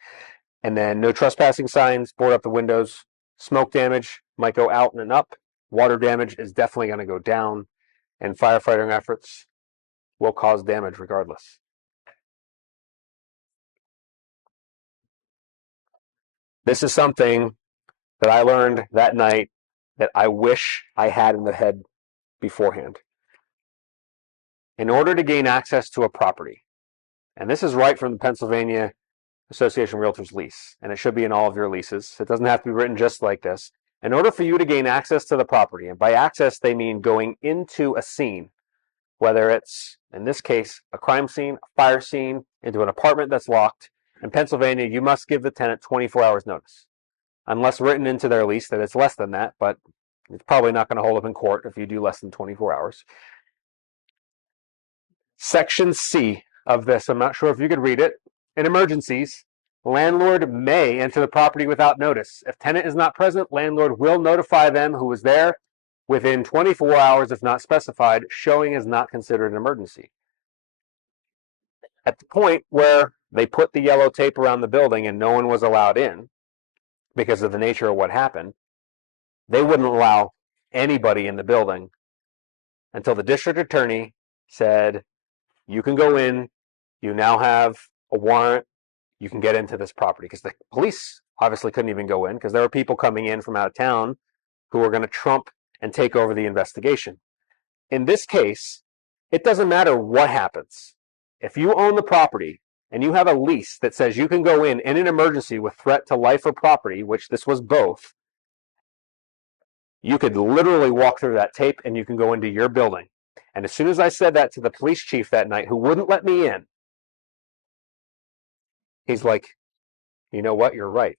And then no trespassing signs, board up the windows. Smoke damage might go out and up. Water damage is definitely going to go down. And firefighting efforts will cause damage regardless. This is something that I learned that night that I wish I had in the head beforehand. In order to gain access to a property, and this is right from the Pennsylvania Association of Realtors lease, and it should be in all of your leases. It doesn't have to be written just like this. In order for you to gain access to the property, and by access they mean going into a scene, whether it's, in this case, a crime scene, a fire scene, into an apartment that's locked, in Pennsylvania, you must give the tenant 24 hours notice. Unless written into their lease that it's less than that, but it's probably not going to hold up in court if you do less than 24 hours. Section C of this, I'm not sure if you could read it. In emergencies, landlord may enter the property without notice. If tenant is not present, landlord will notify them who was there within 24 hours if not specified. Showing is not considered an emergency. At the point where they put the yellow tape around the building and no one was allowed in because of the nature of what happened, they wouldn't allow anybody in the building until the district attorney said, you can go in, you now have a warrant, you can get into this property. Because the police obviously couldn't even go in because there were people coming in from out of town who were going to trump and take over the investigation. In this case, it doesn't matter what happens. If you own the property and you have a lease that says you can go in an emergency with threat to life or property, which this was both, you could literally walk through that tape and you can go into your building. And as soon as I said that to the police chief that night, who wouldn't let me in, he's like, you know what, you're right.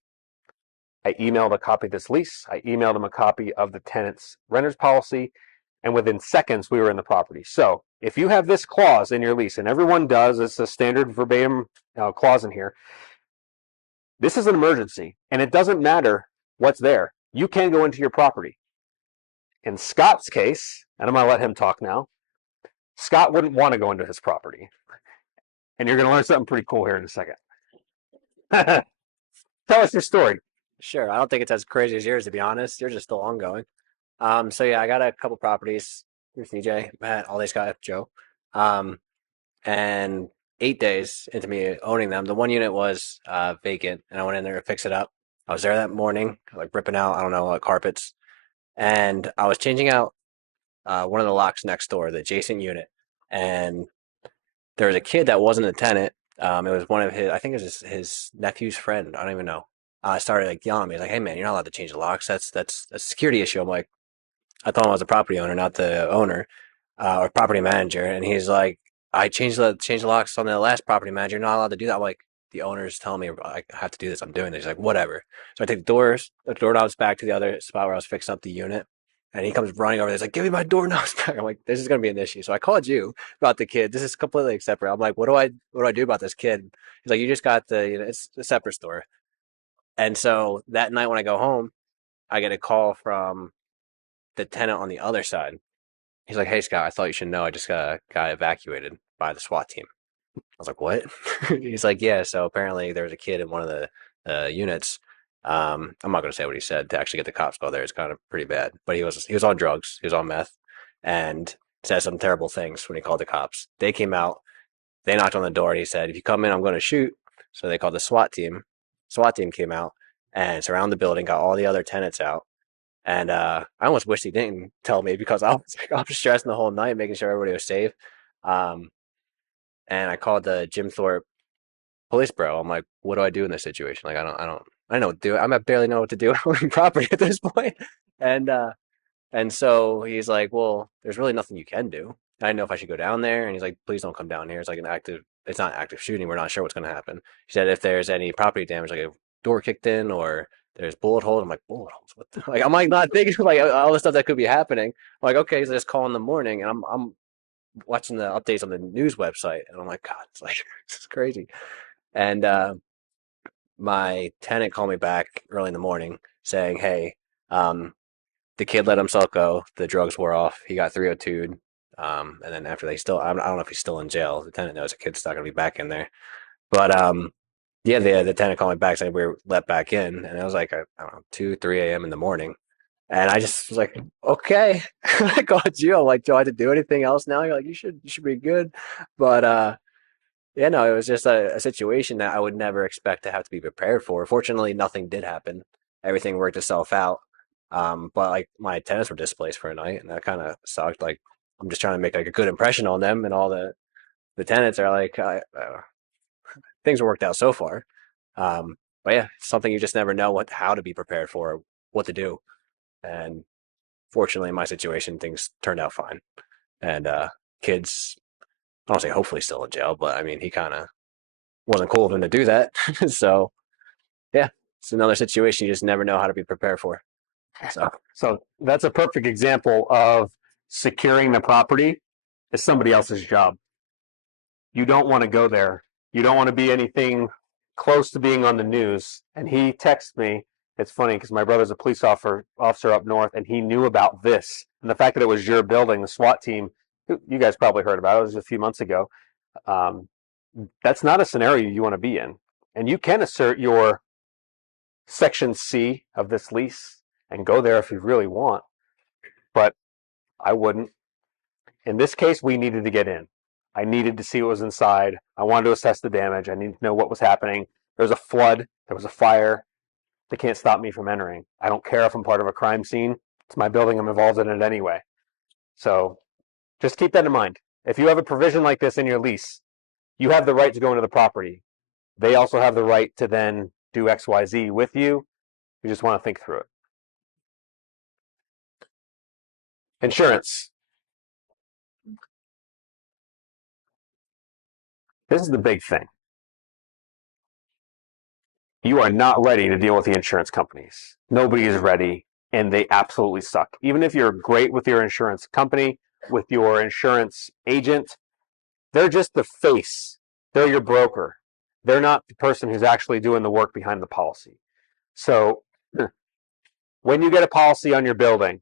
I emailed a copy of this lease. I emailed him a copy of the tenant's renter's policy. And within seconds, we were in the property. So if you have this clause in your lease, and everyone does, it's a standard verbatim clause in here, this is an emergency. And it doesn't matter what's there. You can go into your property. In Scott's case, and I'm going to let him talk now, Scott wouldn't want to go into his property. And you're going to learn something pretty cool here in a second. Tell us your story. Sure. I don't think it's as crazy as yours, to be honest. Yours is still ongoing. So yeah, I got a couple properties through CJ, Matt, all these guys, Joe. And 8 days into me owning them, the one unit was vacant, and I went in there to fix it up. I was there that morning, like ripping out, I don't know, carpets, and I was changing out one of the locks next door, the adjacent unit, and there was a kid that wasn't a tenant. It was one of his, I think it was his nephew's friend. I don't even know. I started like yelling at me, like, "Hey man, you're not allowed to change the locks. That's a security issue." I'm like, I thought I was a property owner, not the owner or property manager. And he's like, "I changed the locks on the last property manager. You're not allowed to do that." I'm like, the owner's telling me I have to do this. I'm doing this. He's like, "Whatever." So I take the doorknobs back to the other spot where I was fixing up the unit. And he comes running over there. He's like, "Give me my doorknobs back." I'm like, "This is going to be an issue." So I called you about the kid. This is completely separate. I'm like, what do I do about this kid? He's like, "You just got it's a separate store." And so that night when I go home, I get a call from the tenant on the other side. He's like, "Hey Scott, I thought you should know I just got evacuated by the SWAT team." was like, what? He's like, yeah. So apparently there was a kid in one of the units. I'm not going to say what he said to actually get the cops called there. It's kind of pretty bad. But he was on drugs. He was on meth, and said some terrible things when he called the cops. They came out. They knocked on the door, and he said, "If you come in, I'm going to shoot." So they called the SWAT team. SWAT team came out and surrounded the building, got all the other tenants out. And I almost wish he didn't tell me because I was stressing the whole night, making sure everybody was safe. Um, and I called the Jim Thorpe police bureau. I'm like, what do I do in this situation? Like, I don't know what to do. I barely know what to do on property at this point. And and so he's like, well, there's really nothing you can do. I didn't know if I should go down there. And he's like, please don't come down here. It's not active shooting. We're not sure what's going to happen. He said, if there's any property damage, like a door kicked in or there's bullet holes. I'm like, bullet holes? What the? Like, I'm like not thinking like all the stuff that could be happening. I'm like, okay, so just call in the morning. And I'm watching the updates on the news website. And I'm like, God, it's like, this is crazy. And my tenant called me back early in the morning saying, hey, the kid let himself go. The drugs wore off. He got 302'd. And then after I don't know if he's still in jail. The tenant knows the kid's not going to be back in there. But yeah, the tenant called me back saying we were let back in. And it was like, I don't know, 2, 3 a.m. in the morning. And I just was like, okay. I called you. I'm like, do I have to do anything else now? You're like, you should be good. But yeah, no, it was just a situation that I would never expect to have to be prepared for. Fortunately, nothing did happen. Everything worked itself out. But like my tenants were displaced for a night, and that kind of sucked. Like I'm just trying to make like a good impression on them, and all the tenants are like, things are worked out so far. But yeah, it's something you just never know how to be prepared for, what to do. And fortunately, in my situation, things turned out fine. And kids, I don't say hopefully still in jail, but I mean, he kind of wasn't cool of him to do that. So yeah, it's another situation you just never know how to be prepared for. So that's a perfect example of securing the property is somebody else's job. You don't want to go there. You don't want to be anything close to being on the news. And he texted me. It's funny because my brother's a police officer up north, and he knew about this. And the fact that it was your building, the SWAT team, you guys probably heard about it. It was a few months ago. That's not a scenario you want to be in. And you can assert your Section C of this lease and go there if you really want. But I wouldn't. In this case, we needed to get in. I needed to see what was inside. I wanted to assess the damage. I needed to know what was happening. There was a flood. There was a fire. They can't stop me from entering. I don't care if I'm part of a crime scene. It's my building. I'm involved in it anyway. So just keep that in mind. If you have a provision like this in your lease, you have the right to go into the property. They also have the right to then do XYZ with you. You just want to think through it. Insurance. This is the big thing. You are not ready to deal with the insurance companies. Nobody is ready, and they absolutely suck. Even if you're great with your insurance company, with your insurance agent, they're just the face. They're your broker. They're not the person who's actually doing the work behind the policy. So when you get a policy on your building,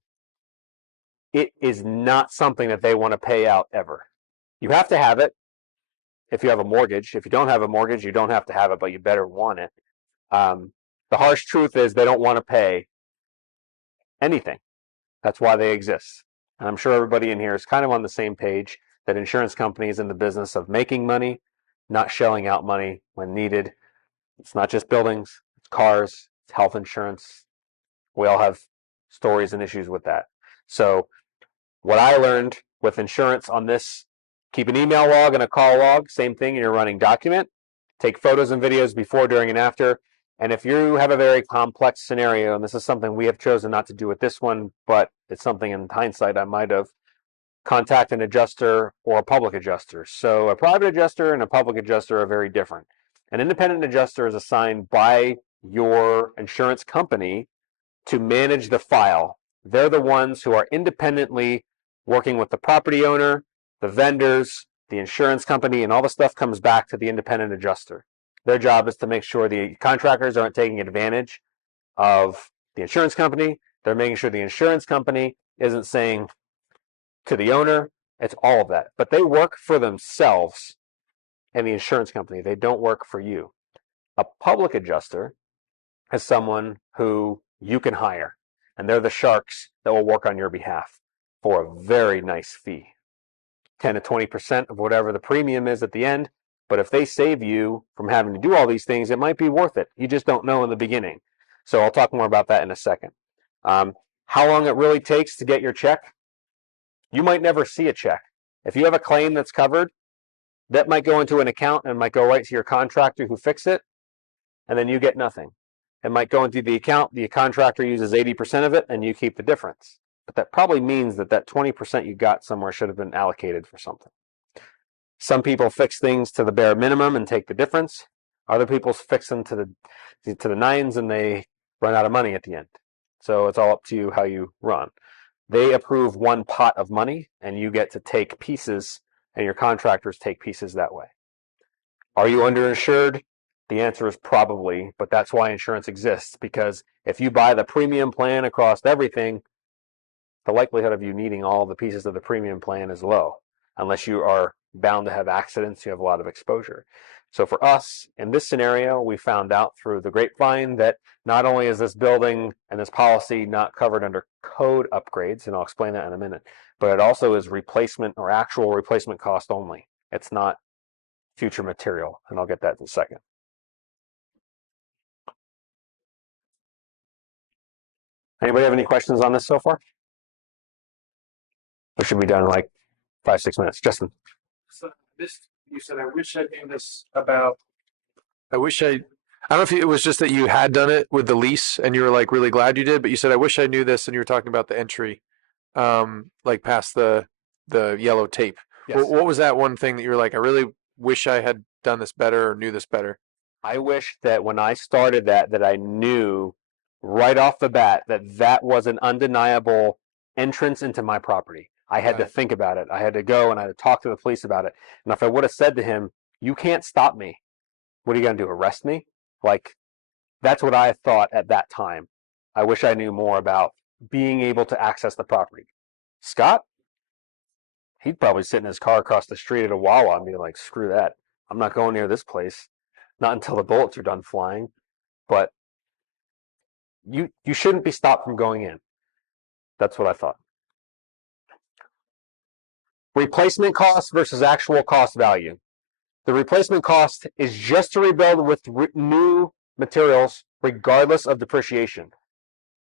it is not something that they want to pay out ever. You have to have it if you have a mortgage. If you don't have a mortgage, you don't have to have it, but you better want it. The harsh truth is they don't want to pay anything. That's why they exist. And I'm sure everybody in here is kind of on the same page that insurance companies in the business of making money, not shelling out money when needed. It's not just buildings, it's cars, it's health insurance. We all have stories and issues with that. So what I learned with insurance on this, keep an email log and a call log, same thing in your running document. Take photos and videos before, during, and after. And if you have a very complex scenario, and this is something we have chosen not to do with this one, but it's something in hindsight I might have, contact an adjuster or a public adjuster. So a private adjuster and a public adjuster are very different. An independent adjuster is assigned by your insurance company to manage the file. They're the ones who are independently working with the property owner, the vendors, the insurance company, and all the stuff comes back to the independent adjuster. Their job is to make sure the contractors aren't taking advantage of the insurance company. They're making sure the insurance company isn't saying to the owner, it's all of that. But they work for themselves and the insurance company. They don't work for you. A public adjuster is someone who you can hire, and they're the sharks that will work on your behalf for a very nice fee, 10 to 20% of whatever the premium is at the end. But if they save you from having to do all these things, it might be worth it. You just don't know in the beginning. So I'll talk more about that in a second. How long it really takes to get your check? You might never see a check. If you have a claim that's covered, that might go into an account and might go right to your contractor who fixed it, and then you get nothing. It might go into the account, the contractor uses 80% of it, and you keep the difference. But that probably means that that 20% you got somewhere should have been allocated for something. Some people fix things to the bare minimum and take the difference. Other people fix them to the nines and they run out of money at the end. So it's all up to you how you run. They approve one pot of money and you get to take pieces, and your contractors take pieces that way. Are you underinsured? The answer is probably, but that's why insurance exists, because if you buy the premium plan across everything, the likelihood of you needing all the pieces of the premium plan is low, unless you are bound to have accidents, you have a lot of exposure. So for us, in this scenario, we found out through the grapevine that not only is this building and this policy not covered under code upgrades, and I'll explain that in a minute, but it also is replacement or actual replacement cost only. It's not future material, and I'll get that in a second. Anybody have any questions on this so far? Or should be done in like 5-6 minutes? Justin. So this, you said, I wish I knew this about. I don't know if it was just that you had done it with the lease and you were like really glad you did, but you said, I wish I knew this, and you were talking about the entry, like past the yellow tape. Yes. What was that one thing that you were like, I really wish I had done this better or knew this better? I wish that when I started that I knew right off the bat that was an undeniable entrance into my property. I had to think about it. I had to go and I had to talk to the police about it. And if I would have said to him, you can't stop me, what are you going to do, arrest me? Like, that's what I thought at that time. I wish I knew more about being able to access the property. Scott, he'd probably sit in his car across the street at a Wawa and be like, screw that. I'm not going near this place. Not until the bullets are done flying. But you shouldn't be stopped from going in. That's what I thought. Replacement cost versus actual cost value. The replacement cost is just to rebuild with new materials regardless of depreciation.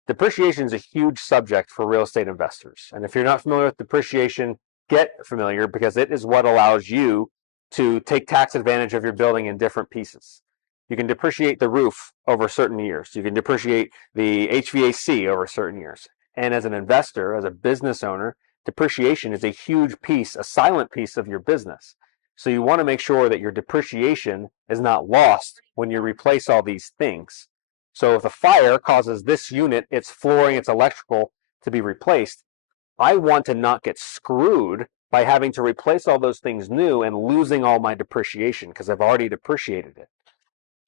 Depreciation is a huge subject for real estate investors. And if you're not familiar with depreciation, get familiar, because it is what allows you to take tax advantage of your building in different pieces. You can depreciate the roof over certain years. You can depreciate the HVAC over certain years. And as an investor, as a business owner, depreciation is a huge piece, a silent piece of your business. So you want to make sure that your depreciation is not lost when you replace all these things. So if a fire causes this unit, its flooring, its electrical to be replaced, I want to not get screwed by having to replace all those things new and losing all my depreciation because I've already depreciated it.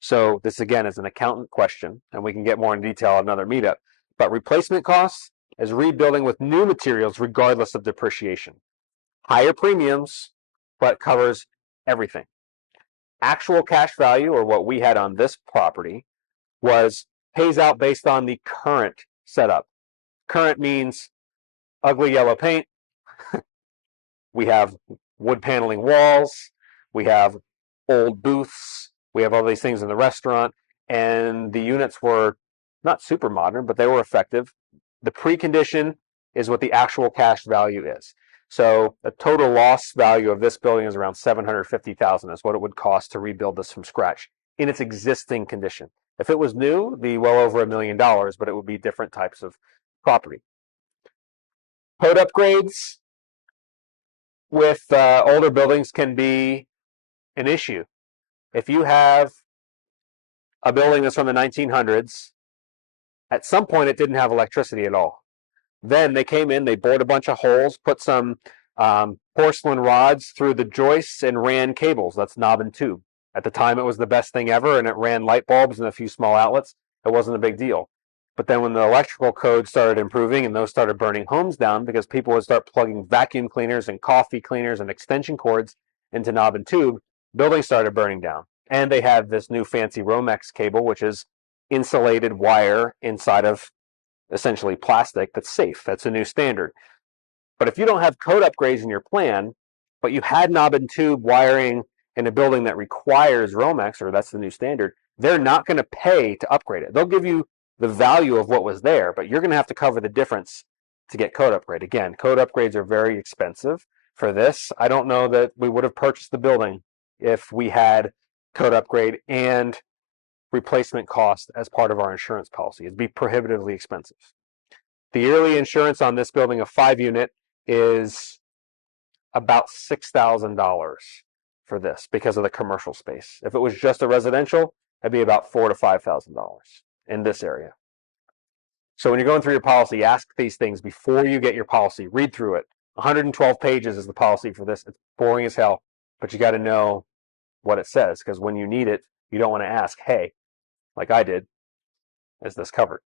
So this, again, is an accountant question, and we can get more in detail at another meetup. But replacement costs is rebuilding with new materials regardless of depreciation. Higher premiums, but covers everything. Actual cash value, or what we had on this property, pays out based on the current setup. Current means ugly yellow paint. We have wood paneling walls. We have old booths. We have all these things in the restaurant. And the units were not super modern, but they were effective. The precondition is what the actual cash value is. So the total loss value of this building is around $750,000 is what it would cost to rebuild this from scratch in its existing condition. If it was new, it'd be well over $1 million, but it would be different types of property. Code upgrades with older buildings can be an issue. If you have a building that's from the 1900s, at some point it didn't have electricity at all. Then they came in, they bored a bunch of holes, put some porcelain rods through the joists and ran cables. That's knob and tube. At the time, it was the best thing ever, and it ran light bulbs and a few small outlets. It wasn't a big deal. But then when the electrical code started improving and those started burning homes down because people would start plugging vacuum cleaners and coffee cleaners and extension cords into knob and tube, building started burning down. And they have this new fancy Romex cable, which is insulated wire inside of essentially plastic that's safe. That's a new standard. But if you don't have code upgrades in your plan, but you had knob and tube wiring in a building that requires Romex, or that's the new standard, they're not going to pay to upgrade it. They'll give you the value of what was there, but you're going to have to cover the difference to get code upgrade. Again, code upgrades are very expensive. For this, I don't know that we would have purchased the building if we had code upgrade and replacement cost as part of our insurance policy. It'd be prohibitively expensive. The yearly insurance on this building, a 5-unit, is about $6,000 for this because of the commercial space. If it was just a residential, it'd be about $4,000 to $5,000 in this area. So when you're going through your policy, ask these things before you get your policy. Read through it. 112 pages is the policy for this. It's boring as hell, but you got to know what it says, because when you need it, you don't want to ask, hey, like I did, is this covered?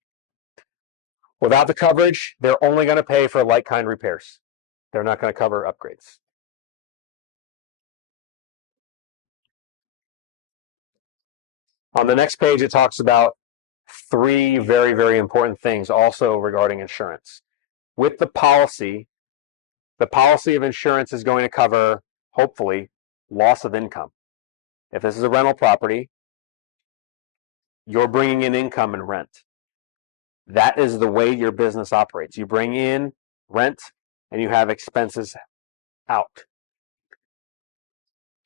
Without the coverage, they're only going to pay for like-kind repairs. They're not going to cover upgrades. On the next page, it talks about 3 very, very important things also regarding insurance. With the policy of insurance is going to cover, hopefully, loss of income. If this is a rental property, you're bringing in income and rent. That is the way your business operates. You bring in rent and you have expenses out.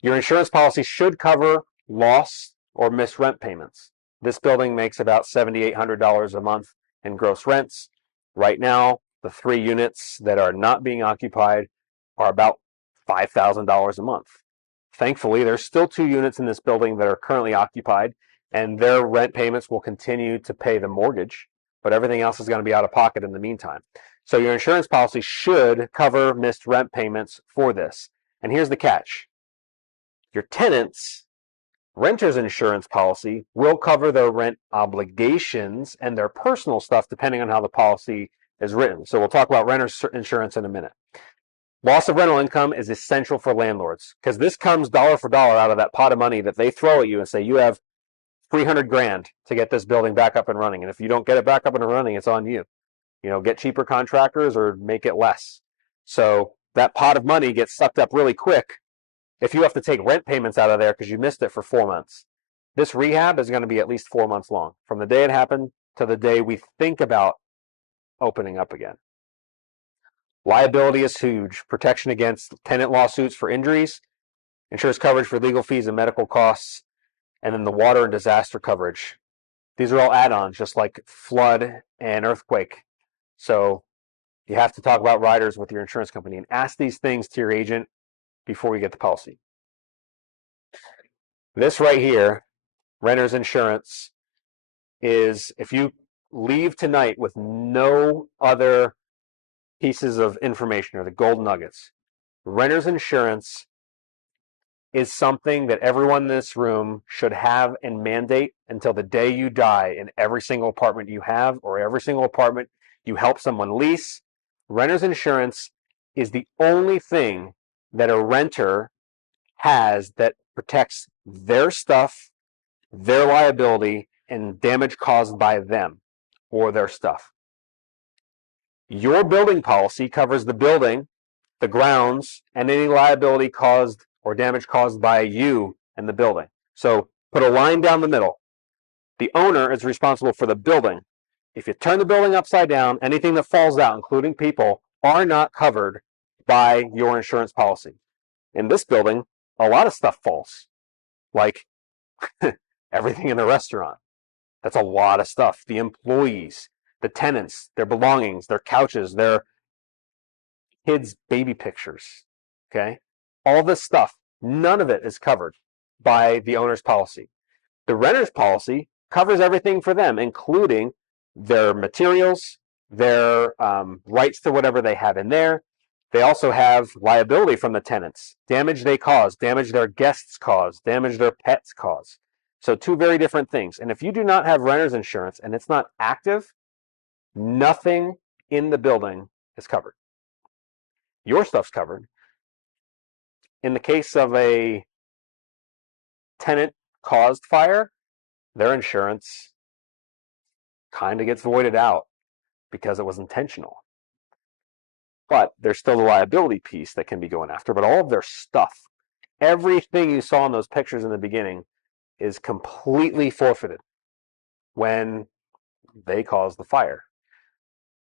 Your insurance policy should cover loss or missed rent payments. This building makes about $7,800 a month in gross rents. Right now, the 3 units that are not being occupied are about $5,000 a month. Thankfully, there's still 2 units in this building that are currently occupied, and their rent payments will continue to pay the mortgage, but everything else is going to be out of pocket in the meantime. So your insurance policy should cover missed rent payments for this. And here's the catch. Your tenants' renter's insurance policy will cover their rent obligations and their personal stuff depending on how the policy is written. So we'll talk about renter's insurance in a minute. Loss of rental income is essential for landlords because this comes dollar for dollar out of that pot of money that they throw at you and say, you have 300 grand to get this building back up and running. And if you don't get it back up and running, it's on you. You know, get cheaper contractors or make it less. So that pot of money gets sucked up really quick if you have to take rent payments out of there because you missed it for 4 months. This rehab is going to be at least 4 months long, from the day it happened to the day we think about opening up again. Liability is huge. Protection against tenant lawsuits for injuries, insurance coverage for legal fees and medical costs, and then the water and disaster coverage. These are all add-ons, just like flood and earthquake. So you have to talk about riders with your insurance company and ask these things to your agent before you get the policy. This right here, renter's insurance, is if you leave tonight with no other pieces of information or the gold nuggets, renter's insurance is something that everyone in this room should have and mandate until the day you die in every single apartment you have or every single apartment you help someone lease. Renter's insurance is the only thing that a renter has that protects their stuff, their liability, and damage caused by them or their stuff. Your building policy covers the building, the grounds, and any liability caused or damage caused by you and the building. So put a line down the middle. The owner is responsible for the building. If you turn the building upside down, anything that falls out, including people, are not covered by your insurance policy. In this building, a lot of stuff falls, like everything in the restaurant. That's a lot of stuff. The employees, the tenants, their belongings, their couches, their kids' baby pictures, okay? All this stuff, none of it is covered by the owner's policy. The renter's policy covers everything for them, including their materials, their rights to whatever they have in there. They also have liability from the tenants, damage they cause, damage their guests cause, damage their pets cause. So 2 very different things. And if you do not have renter's insurance and it's not active, nothing in the building is covered. Your stuff's covered. In the case of a tenant caused fire, their insurance kind of gets voided out because it was intentional. But there's still the liability piece that can be going after. But all of their stuff, everything you saw in those pictures in the beginning, is completely forfeited when they caused the fire.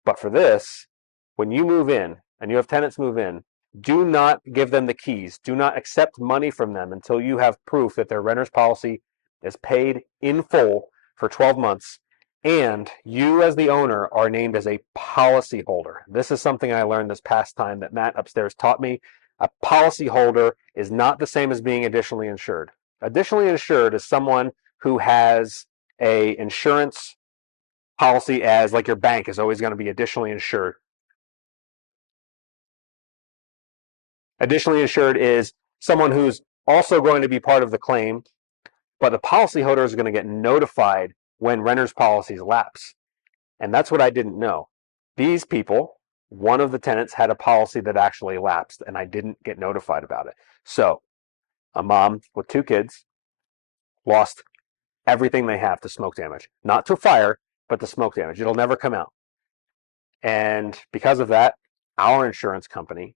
But for this, when you move in and you have tenants move in, do not give them the keys. Do not accept money from them until you have proof that their renter's policy is paid in full for 12 months and you as the owner are named as a policy holder. This is something I learned this past time that Matt upstairs taught me. A policy holder is not the same as being additionally insured. Additionally insured is someone who has a insurance policy as like your bank is always going to be additionally insured. Additionally insured is someone who's also going to be part of the claim, but the policyholder is going to get notified when renter's policies lapse. And that's what I didn't know. These people, one of the tenants had a policy that actually lapsed and I didn't get notified about it. So a mom with 2 kids lost everything they have to smoke damage. Not to fire, but to smoke damage. It'll never come out. And because of that, our insurance company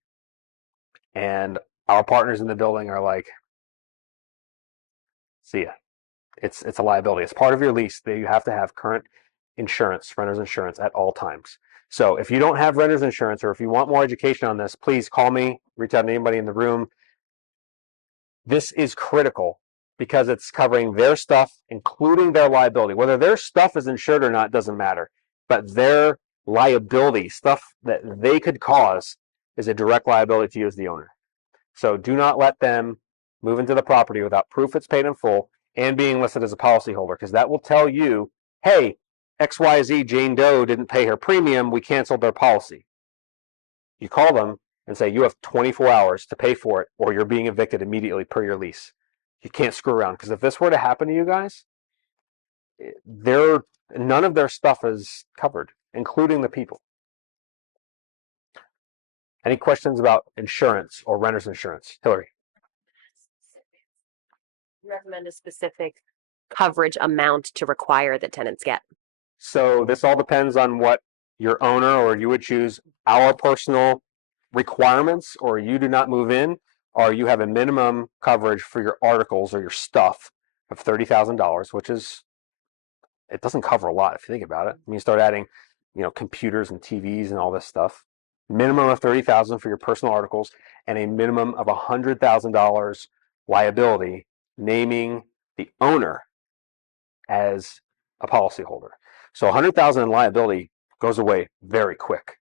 and our partners in the building are like, see ya. It's a liability. It's part of your lease that you have to have current insurance, renter's insurance at all times. So if you don't have renter's insurance or if you want more education on this, please call me, reach out to anybody in the room. This is critical because it's covering their stuff, including their liability. Whether their stuff is insured or not doesn't matter, but their liability, stuff that they could cause, is a direct liability to you as the owner. So do not let them move into the property without proof it's paid in full and being listed as a policyholder, because that will tell you, hey, XYZ Jane Doe didn't pay her premium, we canceled their policy. You call them and say you have 24 hours to pay for it or you're being evicted immediately per your lease. You can't screw around, because if this were to happen to you guys, none of their stuff is covered, including the people. Any questions about insurance or renter's insurance? Hillary? You recommend a specific coverage amount to require that tenants get? So this all depends on what your owner or you would choose. Our personal requirements, or you do not move in, or you have a minimum coverage for your articles or your stuff of $30,000, which is, it doesn't cover a lot if you think about it. When you start adding, computers and TVs and all this stuff. Minimum of $30,000 for your personal articles and a minimum of $100,000 liability, naming the owner as a policyholder. So $100,000 in liability goes away very quick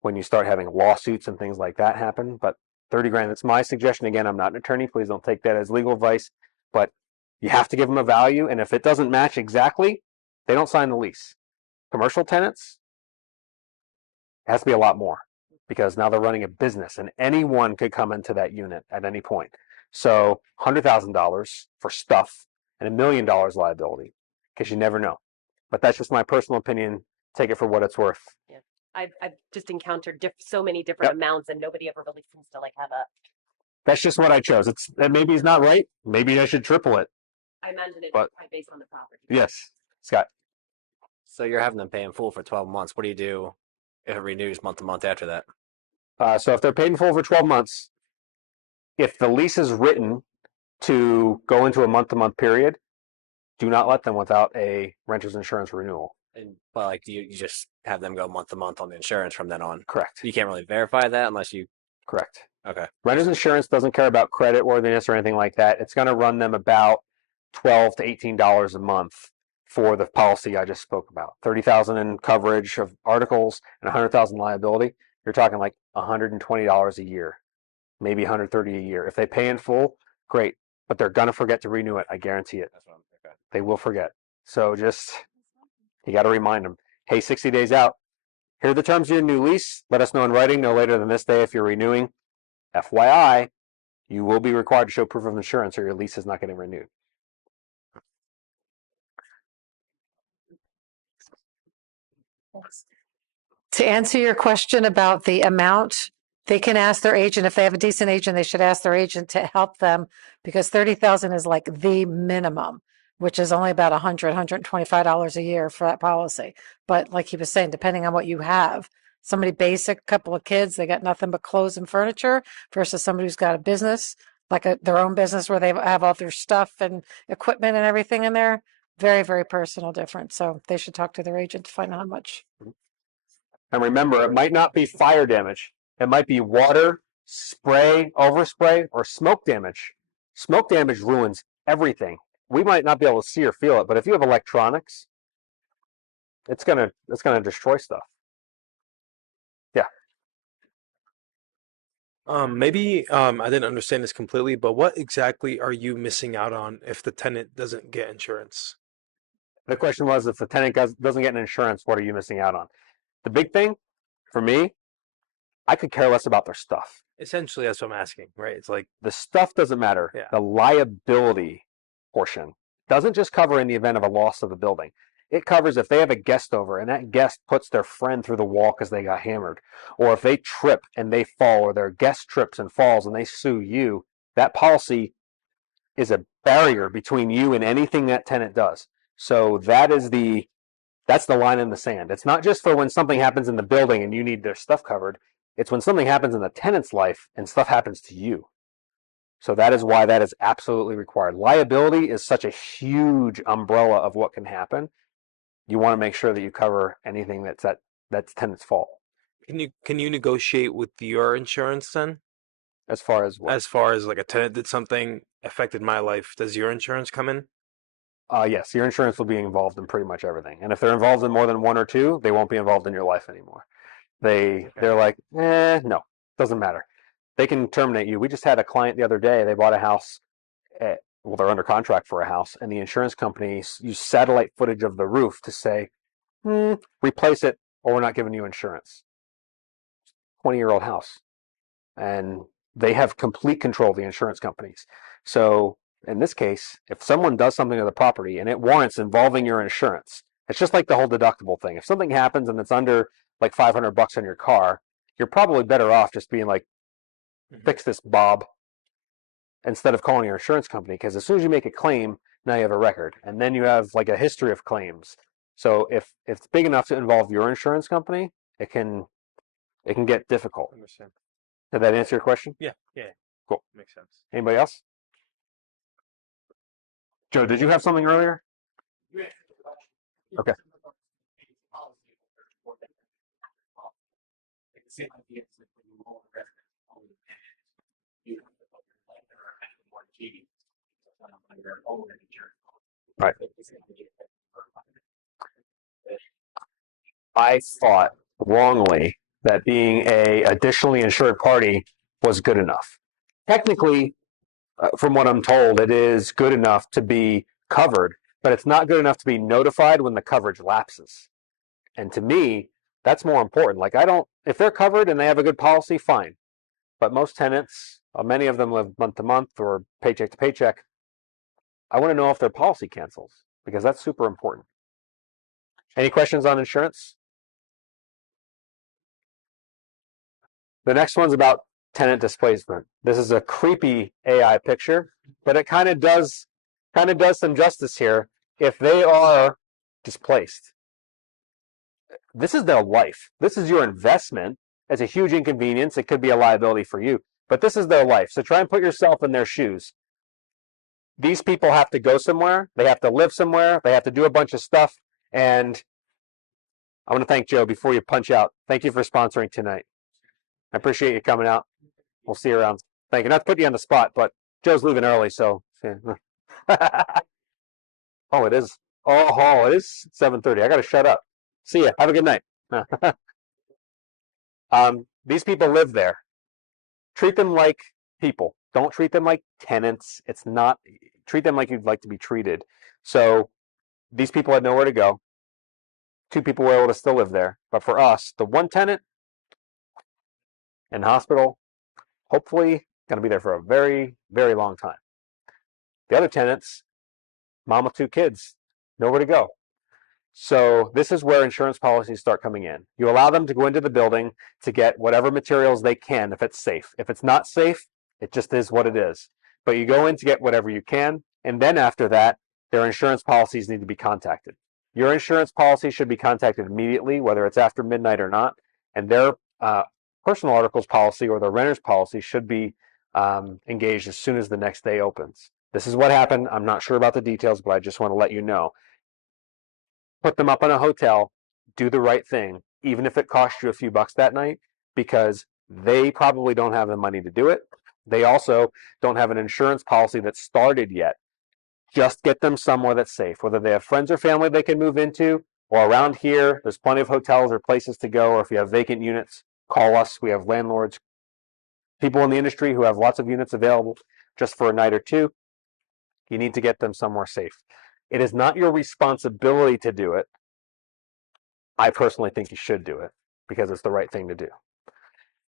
when you start having lawsuits and things like that happen. But 30 grand, that's my suggestion. Again, I'm not an attorney. Please don't take that as legal advice, but you have to give them a value. And if it doesn't match exactly, they don't sign the lease. Commercial tenants, it has to be a lot more, because now they're running a business and anyone could come into that unit at any point. So $100,000 for stuff and $1 million liability, because you never know. But that's just my personal opinion. Take it for what it's worth. Yeah. I've just encountered so many different amounts, and nobody ever really seems to have a. That's just what I chose. Maybe it's not right. Maybe I should triple it. I imagine it's probably based on the property. Yes, Scott. So you're having them pay in full for 12 months. What do you do if it renews month to month after that? So if they're paid in full for 12 months, if the lease is written to go into a month-to-month period, do not let them without a renter's insurance renewal. And you just have them go month to month on the insurance from then on. Correct. You can't really verify that unless you. Correct. Okay. Renter's insurance doesn't care about credit worthiness or anything like that. It's going to run them about $12 to $18 a month for the policy I just spoke about. $30,000 in coverage of articles and $100,000 liability. You're talking like $120 a year, maybe $130 a year. If they pay in full, great, but they're going to forget to renew it. I guarantee it. That's what I'm thinking. They will forget. So you got to remind them, hey, 60 days out, here are the terms of your new lease. Let us know in writing no later than this day if you're renewing. FYI, you will be required to show proof of insurance or your lease is not getting renewed. To answer your question about the amount, they can ask their agent. If they have a decent agent, they should ask their agent to help them because 30,000 is like the minimum, which is only about $125 a year for that policy. But like he was saying, depending on what you have, somebody basic, couple of kids, they got nothing but clothes and furniture versus somebody who's got a business, like their own business where they have all their stuff and equipment and everything in there. Very, very personal difference. So they should talk to their agent to find out how much. And remember, it might not be fire damage. It might be water, spray, overspray, or smoke damage. Smoke damage ruins everything. We might not be able to see or feel it, but if you have electronics, it's gonna destroy stuff. Yeah. Maybe I didn't understand this completely, but what exactly are you missing out on if the tenant doesn't get insurance? The question was, if the tenant doesn't get an insurance, what are you missing out on? The big thing for me, I could care less about their stuff. Essentially, that's what I'm asking, right? It's like The stuff doesn't matter. Yeah. The liability portion doesn't just cover in the event of a loss of the building. It covers if they have a guest over and that guest puts their friend through the wall because they got hammered, or if they trip and they fall, or their guest trips and falls and they sue you. That policy is a barrier between you and anything that tenant does. So that's the line in the sand. It's not just for when something happens in the building and you need their stuff covered. It's when something happens in the tenant's life and stuff happens to you. So that is why that is absolutely required. Liability is such a huge umbrella of what can happen. You want to make sure that you cover anything that's tenant's fault. can you negotiate with your insurance then? As far as what? As far as like a tenant did something affected my life, does your insurance come in? Yes, your insurance will be involved in pretty much everything. And if they're involved in more than one or two, they won't be involved in your life anymore. They're like, no, doesn't matter. They can terminate you. We just had a client the other day. They bought a house. Well, they're under contract for a house, and the insurance company used satellite footage of the roof to say, replace it, or we're not giving you insurance. 20-year-old house, and they have complete control of the insurance companies. So in this case, if someone does something to the property and it warrants involving your insurance, it's just like the whole deductible thing. If something happens and it's under like $500 on your car, you're probably better off just being like, fix this, Bob, instead of calling your insurance company, because as soon as you make a claim, now you have a record, and then you have like a history of claims. So if it's big enough to involve your insurance company, it can get difficult. I understand. Did that answer your question? Yeah. Cool. Makes sense. Anybody else? Joe, did you have something earlier? Okay. Right. I thought wrongly that being a additionally insured party was good enough. Technically, from what I'm told, it is good enough to be covered, but it's not good enough to be notified when the coverage lapses. And to me, that's more important. Like, if they're covered and they have a good policy, fine. But most tenants, many of them live month to month or paycheck to paycheck. I want to know if their policy cancels, because that's super important. Any questions on insurance? The next one's about tenant displacement. This is a creepy AI picture, but it kind of does some justice here. If they are displaced, this is their life. This is your investment. It's a huge inconvenience. It could be a liability for you, but this is their life. So try and put yourself in their shoes. These people have to go somewhere. They have to live somewhere. They have to do a bunch of stuff. And I want to thank Joe before you punch out. Thank you for sponsoring tonight. I appreciate you coming out. We'll see you around. Thank you. Not to put you on the spot, but Joe's leaving early, so. Oh, it is. Oh, it is 7:30. I got to shut up. See ya. Have a good night. These people live there. Treat them like people. Don't treat them like tenants. Treat them like you'd like to be treated. So these people had nowhere to go. 2 people were able to still live there. But for us, the one tenant in the hospital, hopefully going to be there for a very, very long time. The other tenants, mom with 2 kids, nowhere to go. So this is where insurance policies start coming in. You allow them to go into the building to get whatever materials they can if it's safe. If it's not safe, it just is what it is. But you go in to get whatever you can, and then after that, their insurance policies need to be contacted. Your insurance policy should be contacted immediately, whether it's after midnight or not, and their personal articles policy or their renter's policy should be engaged as soon as the next day opens. This is what happened. I'm not sure about the details, but I just want to let you know. Put them up in a hotel, do the right thing, even if it costs you a few bucks that night, because they probably don't have the money to do it. They also don't have an insurance policy that started yet. Just get them somewhere that's safe, whether they have friends or family they can move into, or around here, there's plenty of hotels or places to go, or if you have vacant units, call us. We have landlords, people in the industry who have lots of units available just for a night or two. You need to get them somewhere safe. It is not your responsibility to do it. I personally think you should do it because it's the right thing to do.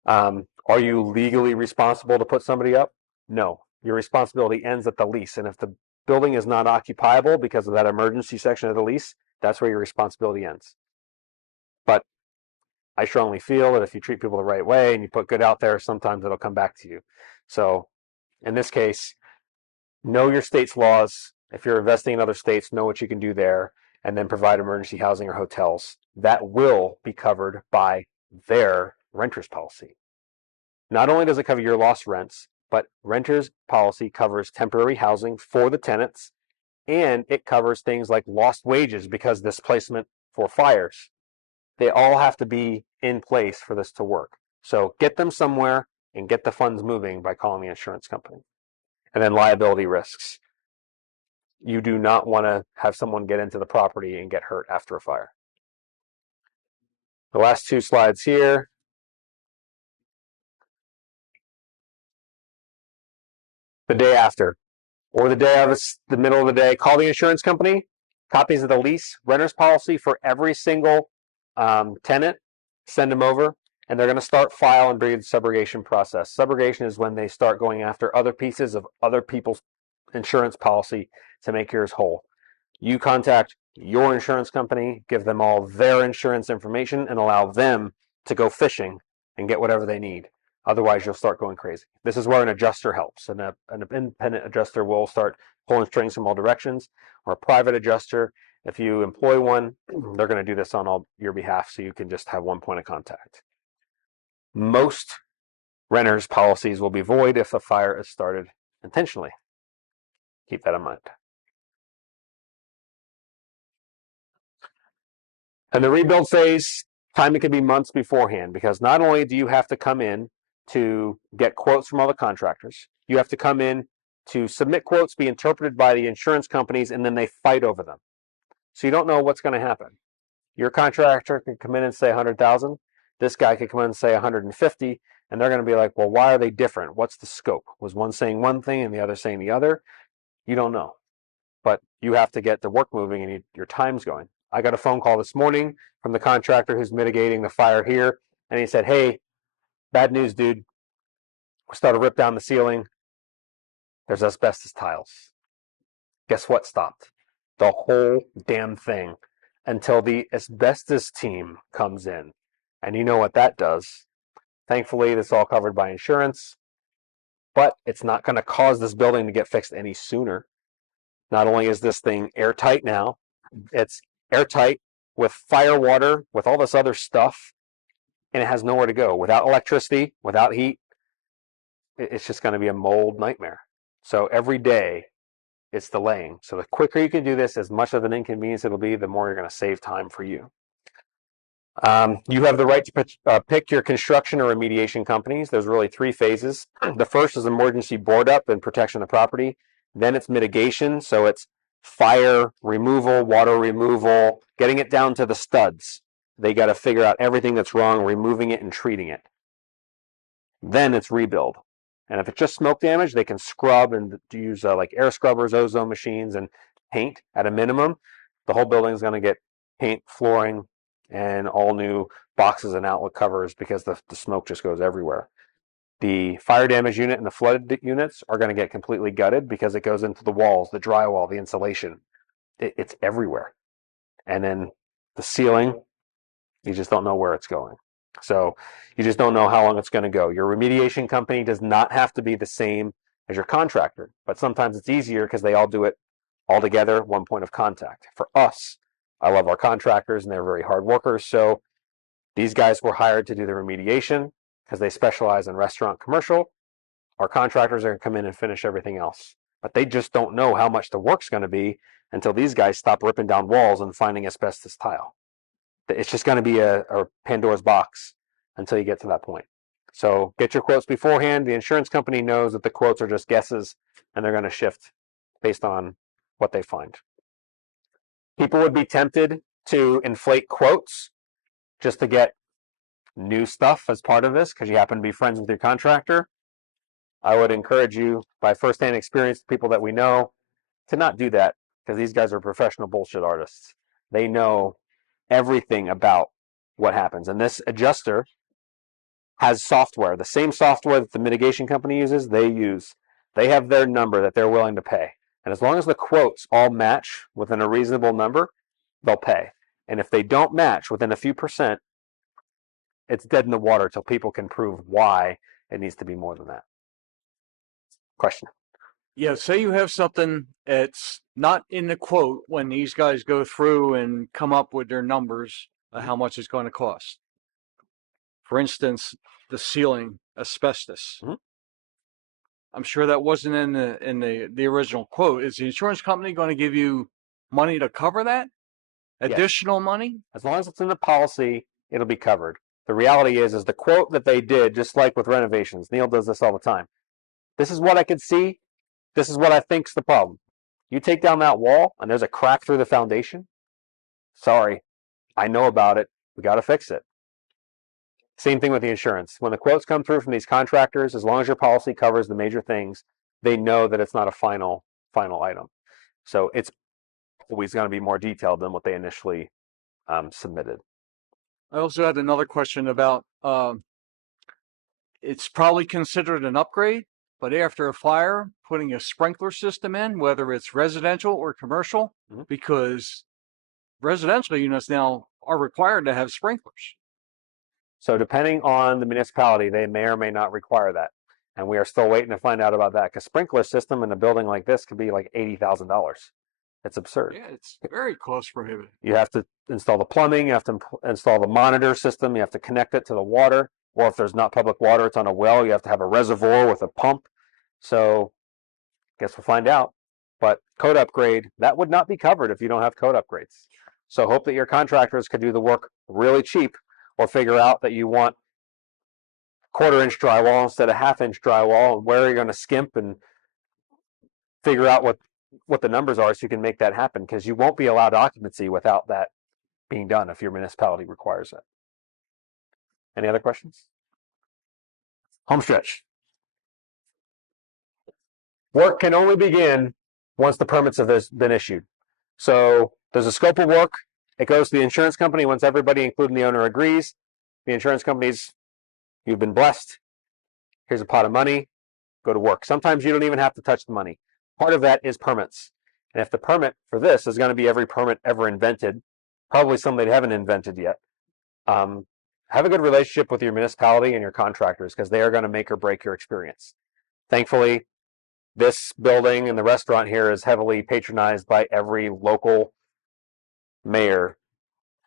Are you legally responsible to put somebody up? No. Your responsibility ends at the lease. And if the building is not occupiable because of that emergency section of the lease, that's where your responsibility ends. But I strongly feel that if you treat people the right way and you put good out there, sometimes it'll come back to you. So in this case, know your state's laws. If you're investing in other states, know what you can do there, and then provide emergency housing or hotels. That will be covered by their renter's policy. Not only does it cover your lost rents, but renter's policy covers temporary housing for the tenants, and it covers things like lost wages because displacement for fires. They all have to be in place for this to work. So get them somewhere and get the funds moving by calling the insurance company. And then liability risks. You do not want to have someone get into the property and get hurt after a fire. The last two slides here. The day after, or the day of the middle of the day, call the insurance company, copies of the lease, renter's policy for every single tenant, send them over, and they're going to start file and breed the subrogation process. Subrogation is when they start going after other pieces of other people's insurance policy to make yours whole. You contact your insurance company, give them all their insurance information, and allow them to go fishing and get whatever they need. Otherwise, you'll start going crazy. This is where an adjuster helps. An independent adjuster will start pulling strings from all directions, or a private adjuster. If you employ one, they're going to do this on your behalf, so you can just have one point of contact. Most renters' policies will be void if a fire is started intentionally. Keep that in mind. And the rebuild phase, timing can be months beforehand, because not only do you have to come in to get quotes from all the contractors, you have to come in to submit quotes, be interpreted by the insurance companies, and then they fight over them. So you don't know what's going to happen. Your contractor can come in and say 100,000. This guy could come in and say 150, and they're going to be like, well, why are they different? What's the scope? Was one saying one thing and the other saying the other? You don't know. But you have to get the work moving and your time's going. I got a phone call this morning from the contractor who's mitigating the fire here, and he said, hey, bad news, dude. We started to rip down the ceiling. There's asbestos tiles. Guess what stopped? The whole damn thing, until the asbestos team comes in. And you know what that does. Thankfully, this is all covered by insurance, but it's not going to cause this building to get fixed any sooner. Not only is this thing airtight now, it's airtight with fire water, with all this other stuff, and it has nowhere to go. Without electricity, without heat, it's just going to be a mold nightmare. So every day, it's delaying. So the quicker you can do this, as much of an inconvenience it'll be, the more you're going to save time for you. You have the right to pick your construction or remediation companies. There's really three phases. The first is emergency board up and protection of property. Then it's mitigation. So it's fire removal, water removal, getting it down to the studs. They got to figure out everything that's wrong, removing it and treating it. Then it's rebuild. And if it's just smoke damage, they can scrub and use like air scrubbers, ozone machines, and paint at a minimum. The whole building is going to get paint, flooring, and all new boxes and outlet covers because the smoke just goes everywhere. The fire damage unit and the flooded units are going to get completely gutted because it goes into the walls, the drywall, the insulation. It's everywhere. And then the ceiling, you just don't know where it's going. So you just don't know how long it's going to go. Your remediation company does not have to be the same as your contractor. But sometimes it's easier because they all do it all together, one point of contact. For us, I love our contractors and they're very hard workers. So these guys were hired to do the remediation because they specialize in restaurant commercial. Our contractors are going to come in and finish everything else. But they just don't know how much the work's going to be until these guys stop ripping down walls and finding asbestos tile. It's just going to be a Pandora's box until you get to that point. So get your quotes beforehand. The insurance company knows that the quotes are just guesses and they're going to shift based on what they find. People would be tempted to inflate quotes just to get new stuff as part of this because you happen to be friends with your contractor. I would encourage you, by firsthand experience, people that we know, to not do that because these guys are professional bullshit artists. They know everything about what happens. And this adjuster has software, the same software that the mitigation company uses, they use. They have their number that they're willing to pay. And as long as the quotes all match within a reasonable number, they'll pay. And if they don't match within a few percent, it's dead in the water till people can prove why it needs to be more than that. Question. Yeah, say you have something that's not in the quote when these guys go through and come up with their numbers of how much it's going to cost. For instance, the ceiling asbestos. Mhm. I'm sure that wasn't in the original quote. Is the insurance company going to give you money to cover that? Yes. Additional money? As long as it's in the policy, it'll be covered. The reality is the quote that they did, just like with renovations, Neil does this all the time. This is what I could see. This is what I think's the problem. You take down that wall and there's a crack through the foundation. Sorry, I know about it. We got to fix it. Same thing with the insurance. When the quotes come through from these contractors, as long as your policy covers the major things, they know that it's not a final item. So it's always going to be more detailed than what they initially submitted. I also had another question about it's probably considered an upgrade, but after a fire, putting a sprinkler system in, whether it's residential or commercial, because residential units now are required to have sprinklers. So depending on the municipality, they may or may not require that. And we are still waiting to find out about that because sprinkler system in a building like this could be like $80,000. It's absurd. Yeah, it's very cost prohibitive. You have to install the plumbing, you have to install the monitor system, you have to connect it to the water, or if there's not public water, it's on a well, you have to have a reservoir with a pump. So guess we'll find out. But code upgrade, that would not be covered if you don't have code upgrades. So hope that your contractors could do the work really cheap or figure out that you want 1/4-inch drywall instead of 1/2-inch drywall and where you're going to skimp and figure out what the numbers are so you can make that happen because you won't be allowed occupancy without that being done if your municipality requires it. Any other questions? Home stretch. Work can only begin once the permits have been issued. So there's a scope of work. It goes to the insurance company once everybody, including the owner, agrees. The insurance companies, you've been blessed. Here's a pot of money. Go to work. Sometimes you don't even have to touch the money. Part of that is permits. And if the permit for this is going to be every permit ever invented, probably some they haven't invented yet, have a good relationship with your municipality and your contractors because they are going to make or break your experience. Thankfully, this building and the restaurant here is heavily patronized by every local mayor,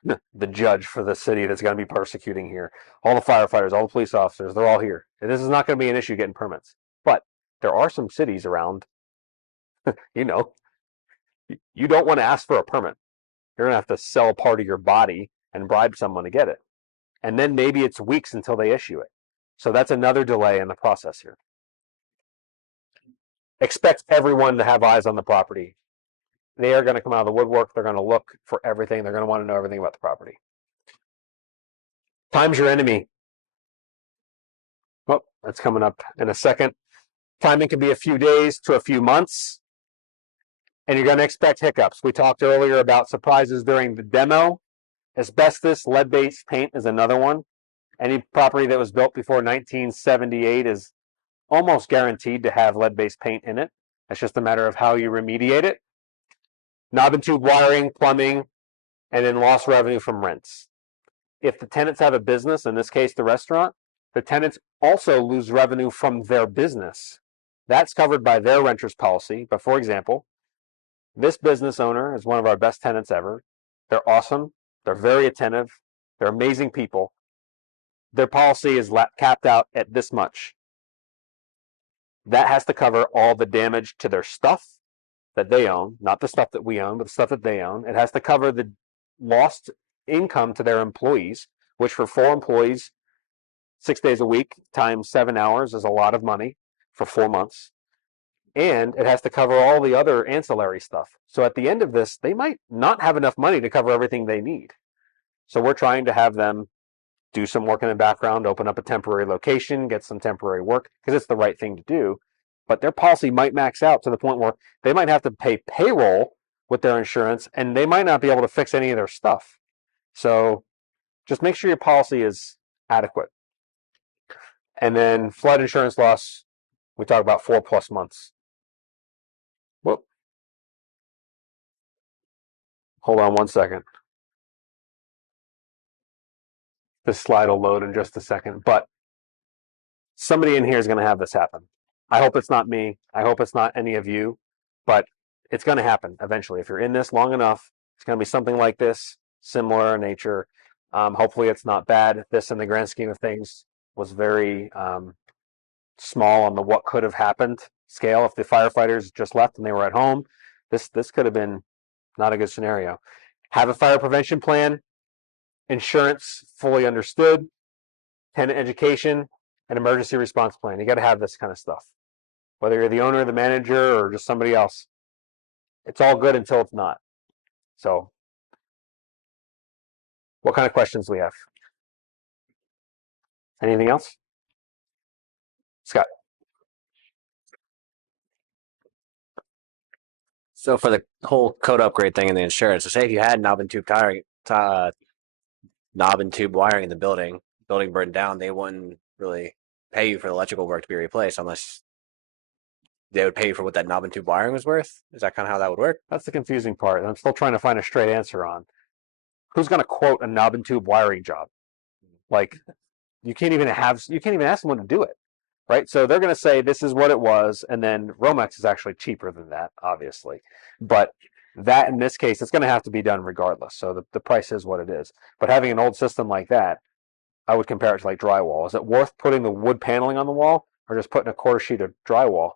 the judge for the city that's going to be persecuting here. All the firefighters, all the police officers, they're all here. And this is not going to be an issue getting permits. But there are some cities around, you know, you don't want to ask for a permit. You're going to have to sell a part of your body and bribe someone to get it. And then maybe it's weeks until they issue it. So that's another delay in the process here. Expect everyone to have eyes on the property. They are going to come out of the woodwork. They're going to look for everything. They're going to want to know everything about the property. Time's your enemy. Oh, that's coming up in a second. Timing can be a few days to a few months. And you're going to expect hiccups. We talked earlier about surprises during the demo. Asbestos, lead-based paint is another one. Any property that was built before 1978 is almost guaranteed to have lead-based paint in it. It's just a matter of how you remediate it. Knob and tube wiring, plumbing, and then lost revenue from rents. If the tenants have a business, in this case the restaurant, the tenants also lose revenue from their business That's covered by their renter's policy. But for example, this business owner is one of our best tenants ever. They're awesome. They're very attentive. They're amazing people. Their policy is capped out at this much. That has to cover all the damage to their stuff that they own, not the stuff that we own, but the stuff that they own. It has to cover the lost income to their employees, which for 4 employees, 6 days a week times 7 hours is a lot of money for 4 months. And it has to cover all the other ancillary stuff. So at the end of this, they might not have enough money to cover everything they need. So we're trying to have them do some work in the background, open up a temporary location, get some temporary work, because it's the right thing to do. But their policy might max out to the point where they might have to pay payroll with their insurance, and they might not be able to fix any of their stuff. So just make sure your policy is adequate. And then flood insurance loss, we talk about 4+ months. Whoop. Hold on one second. This slide will load in just a second, but somebody in here is going to have this happen. I hope it's not me. I hope it's not any of you, but it's going to happen eventually. If you're in this long enough, it's going to be something like this, similar in nature. Hopefully it's not bad. This, in the grand scheme of things, was very small on the what could have happened scale. If the firefighters just left and they were at home, this could have been not a good scenario. Have a fire prevention plan, insurance fully understood, tenant education, an emergency response plan. You got to have this kind of stuff. Whether you're the owner, the manager, or just somebody else, it's all good until it's not. So, what kind of questions do we have? Anything else? Scott? So for the whole code upgrade thing and the insurance, so say if you had knob and tube wiring in the building burned down, they wouldn't really pay you for the electrical work to be replaced unless they would pay you for what that knob and tube wiring was worth. Is that kind of how that would work? That's the confusing part. I'm still trying to find a straight answer on who's going to quote a knob and tube wiring job. Like, you can't even ask someone to do it, right? So they're going to say this is what it was, and then Romex is actually cheaper than that, obviously. But that, in this case, it's going to have to be done regardless. So the price is what it is. But having an old system like that, I would compare it to like drywall. Is it worth putting the wood paneling on the wall or just putting a quarter sheet of drywall?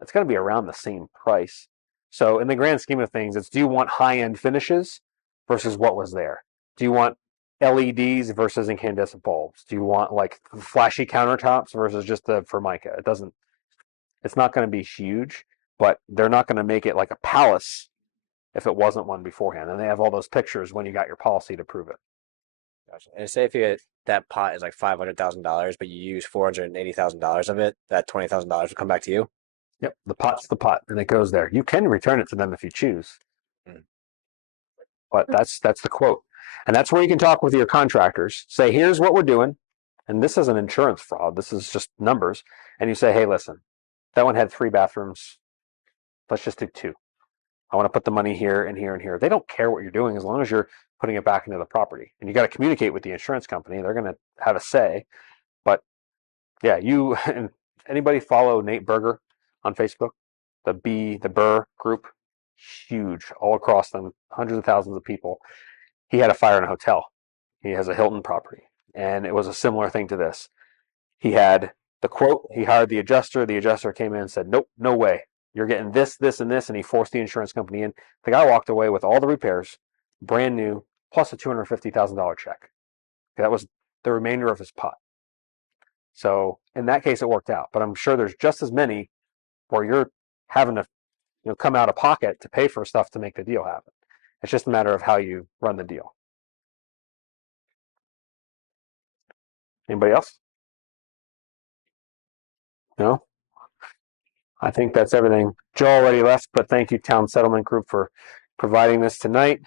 It's going to be around the same price. So in the grand scheme of things, it's, do you want high-end finishes versus what was there? Do you want LEDs versus incandescent bulbs? Do you want like flashy countertops versus just the Formica? It's not going to be huge, but they're not going to make it like a palace if it wasn't one beforehand. And they have all those pictures when you got your policy to prove it. Gotcha. And say if you get that pot is like $500,000, but you use $480,000 of it, that $20,000 will come back to you. Yep, the pot's the pot, and it goes there. You can return it to them if you choose, but that's the quote, and that's where you can talk with your contractors. Say, here's what we're doing, and this isn't insurance fraud. This is just numbers. And you say, hey, listen, that one had 3 bathrooms. Let's just do 2. I want to put the money here and here and here. They don't care what you're doing as long as you're putting it back into the property. And you got to communicate with the insurance company. They're going to have a say. But yeah, you and anybody follow Nate Berger on Facebook? The Burr group, huge all across them, hundreds of thousands of people. He had a fire in a hotel. He has a Hilton property, and it was a similar thing to this. He had the quote. He hired the adjuster. The adjuster came in and said, nope, no way. You're getting this, this, and this, and he forced the insurance company in. The guy walked away with all the repairs, brand new, plus a $250,000 check. That was the remainder of his pot. So in that case, it worked out. But I'm sure there's just as many where you're having to come out of pocket to pay for stuff to make the deal happen. It's just a matter of how you run the deal. Anybody else? No? I think that's everything. Joe already left, but thank you, Town Settlement Group, for providing this tonight.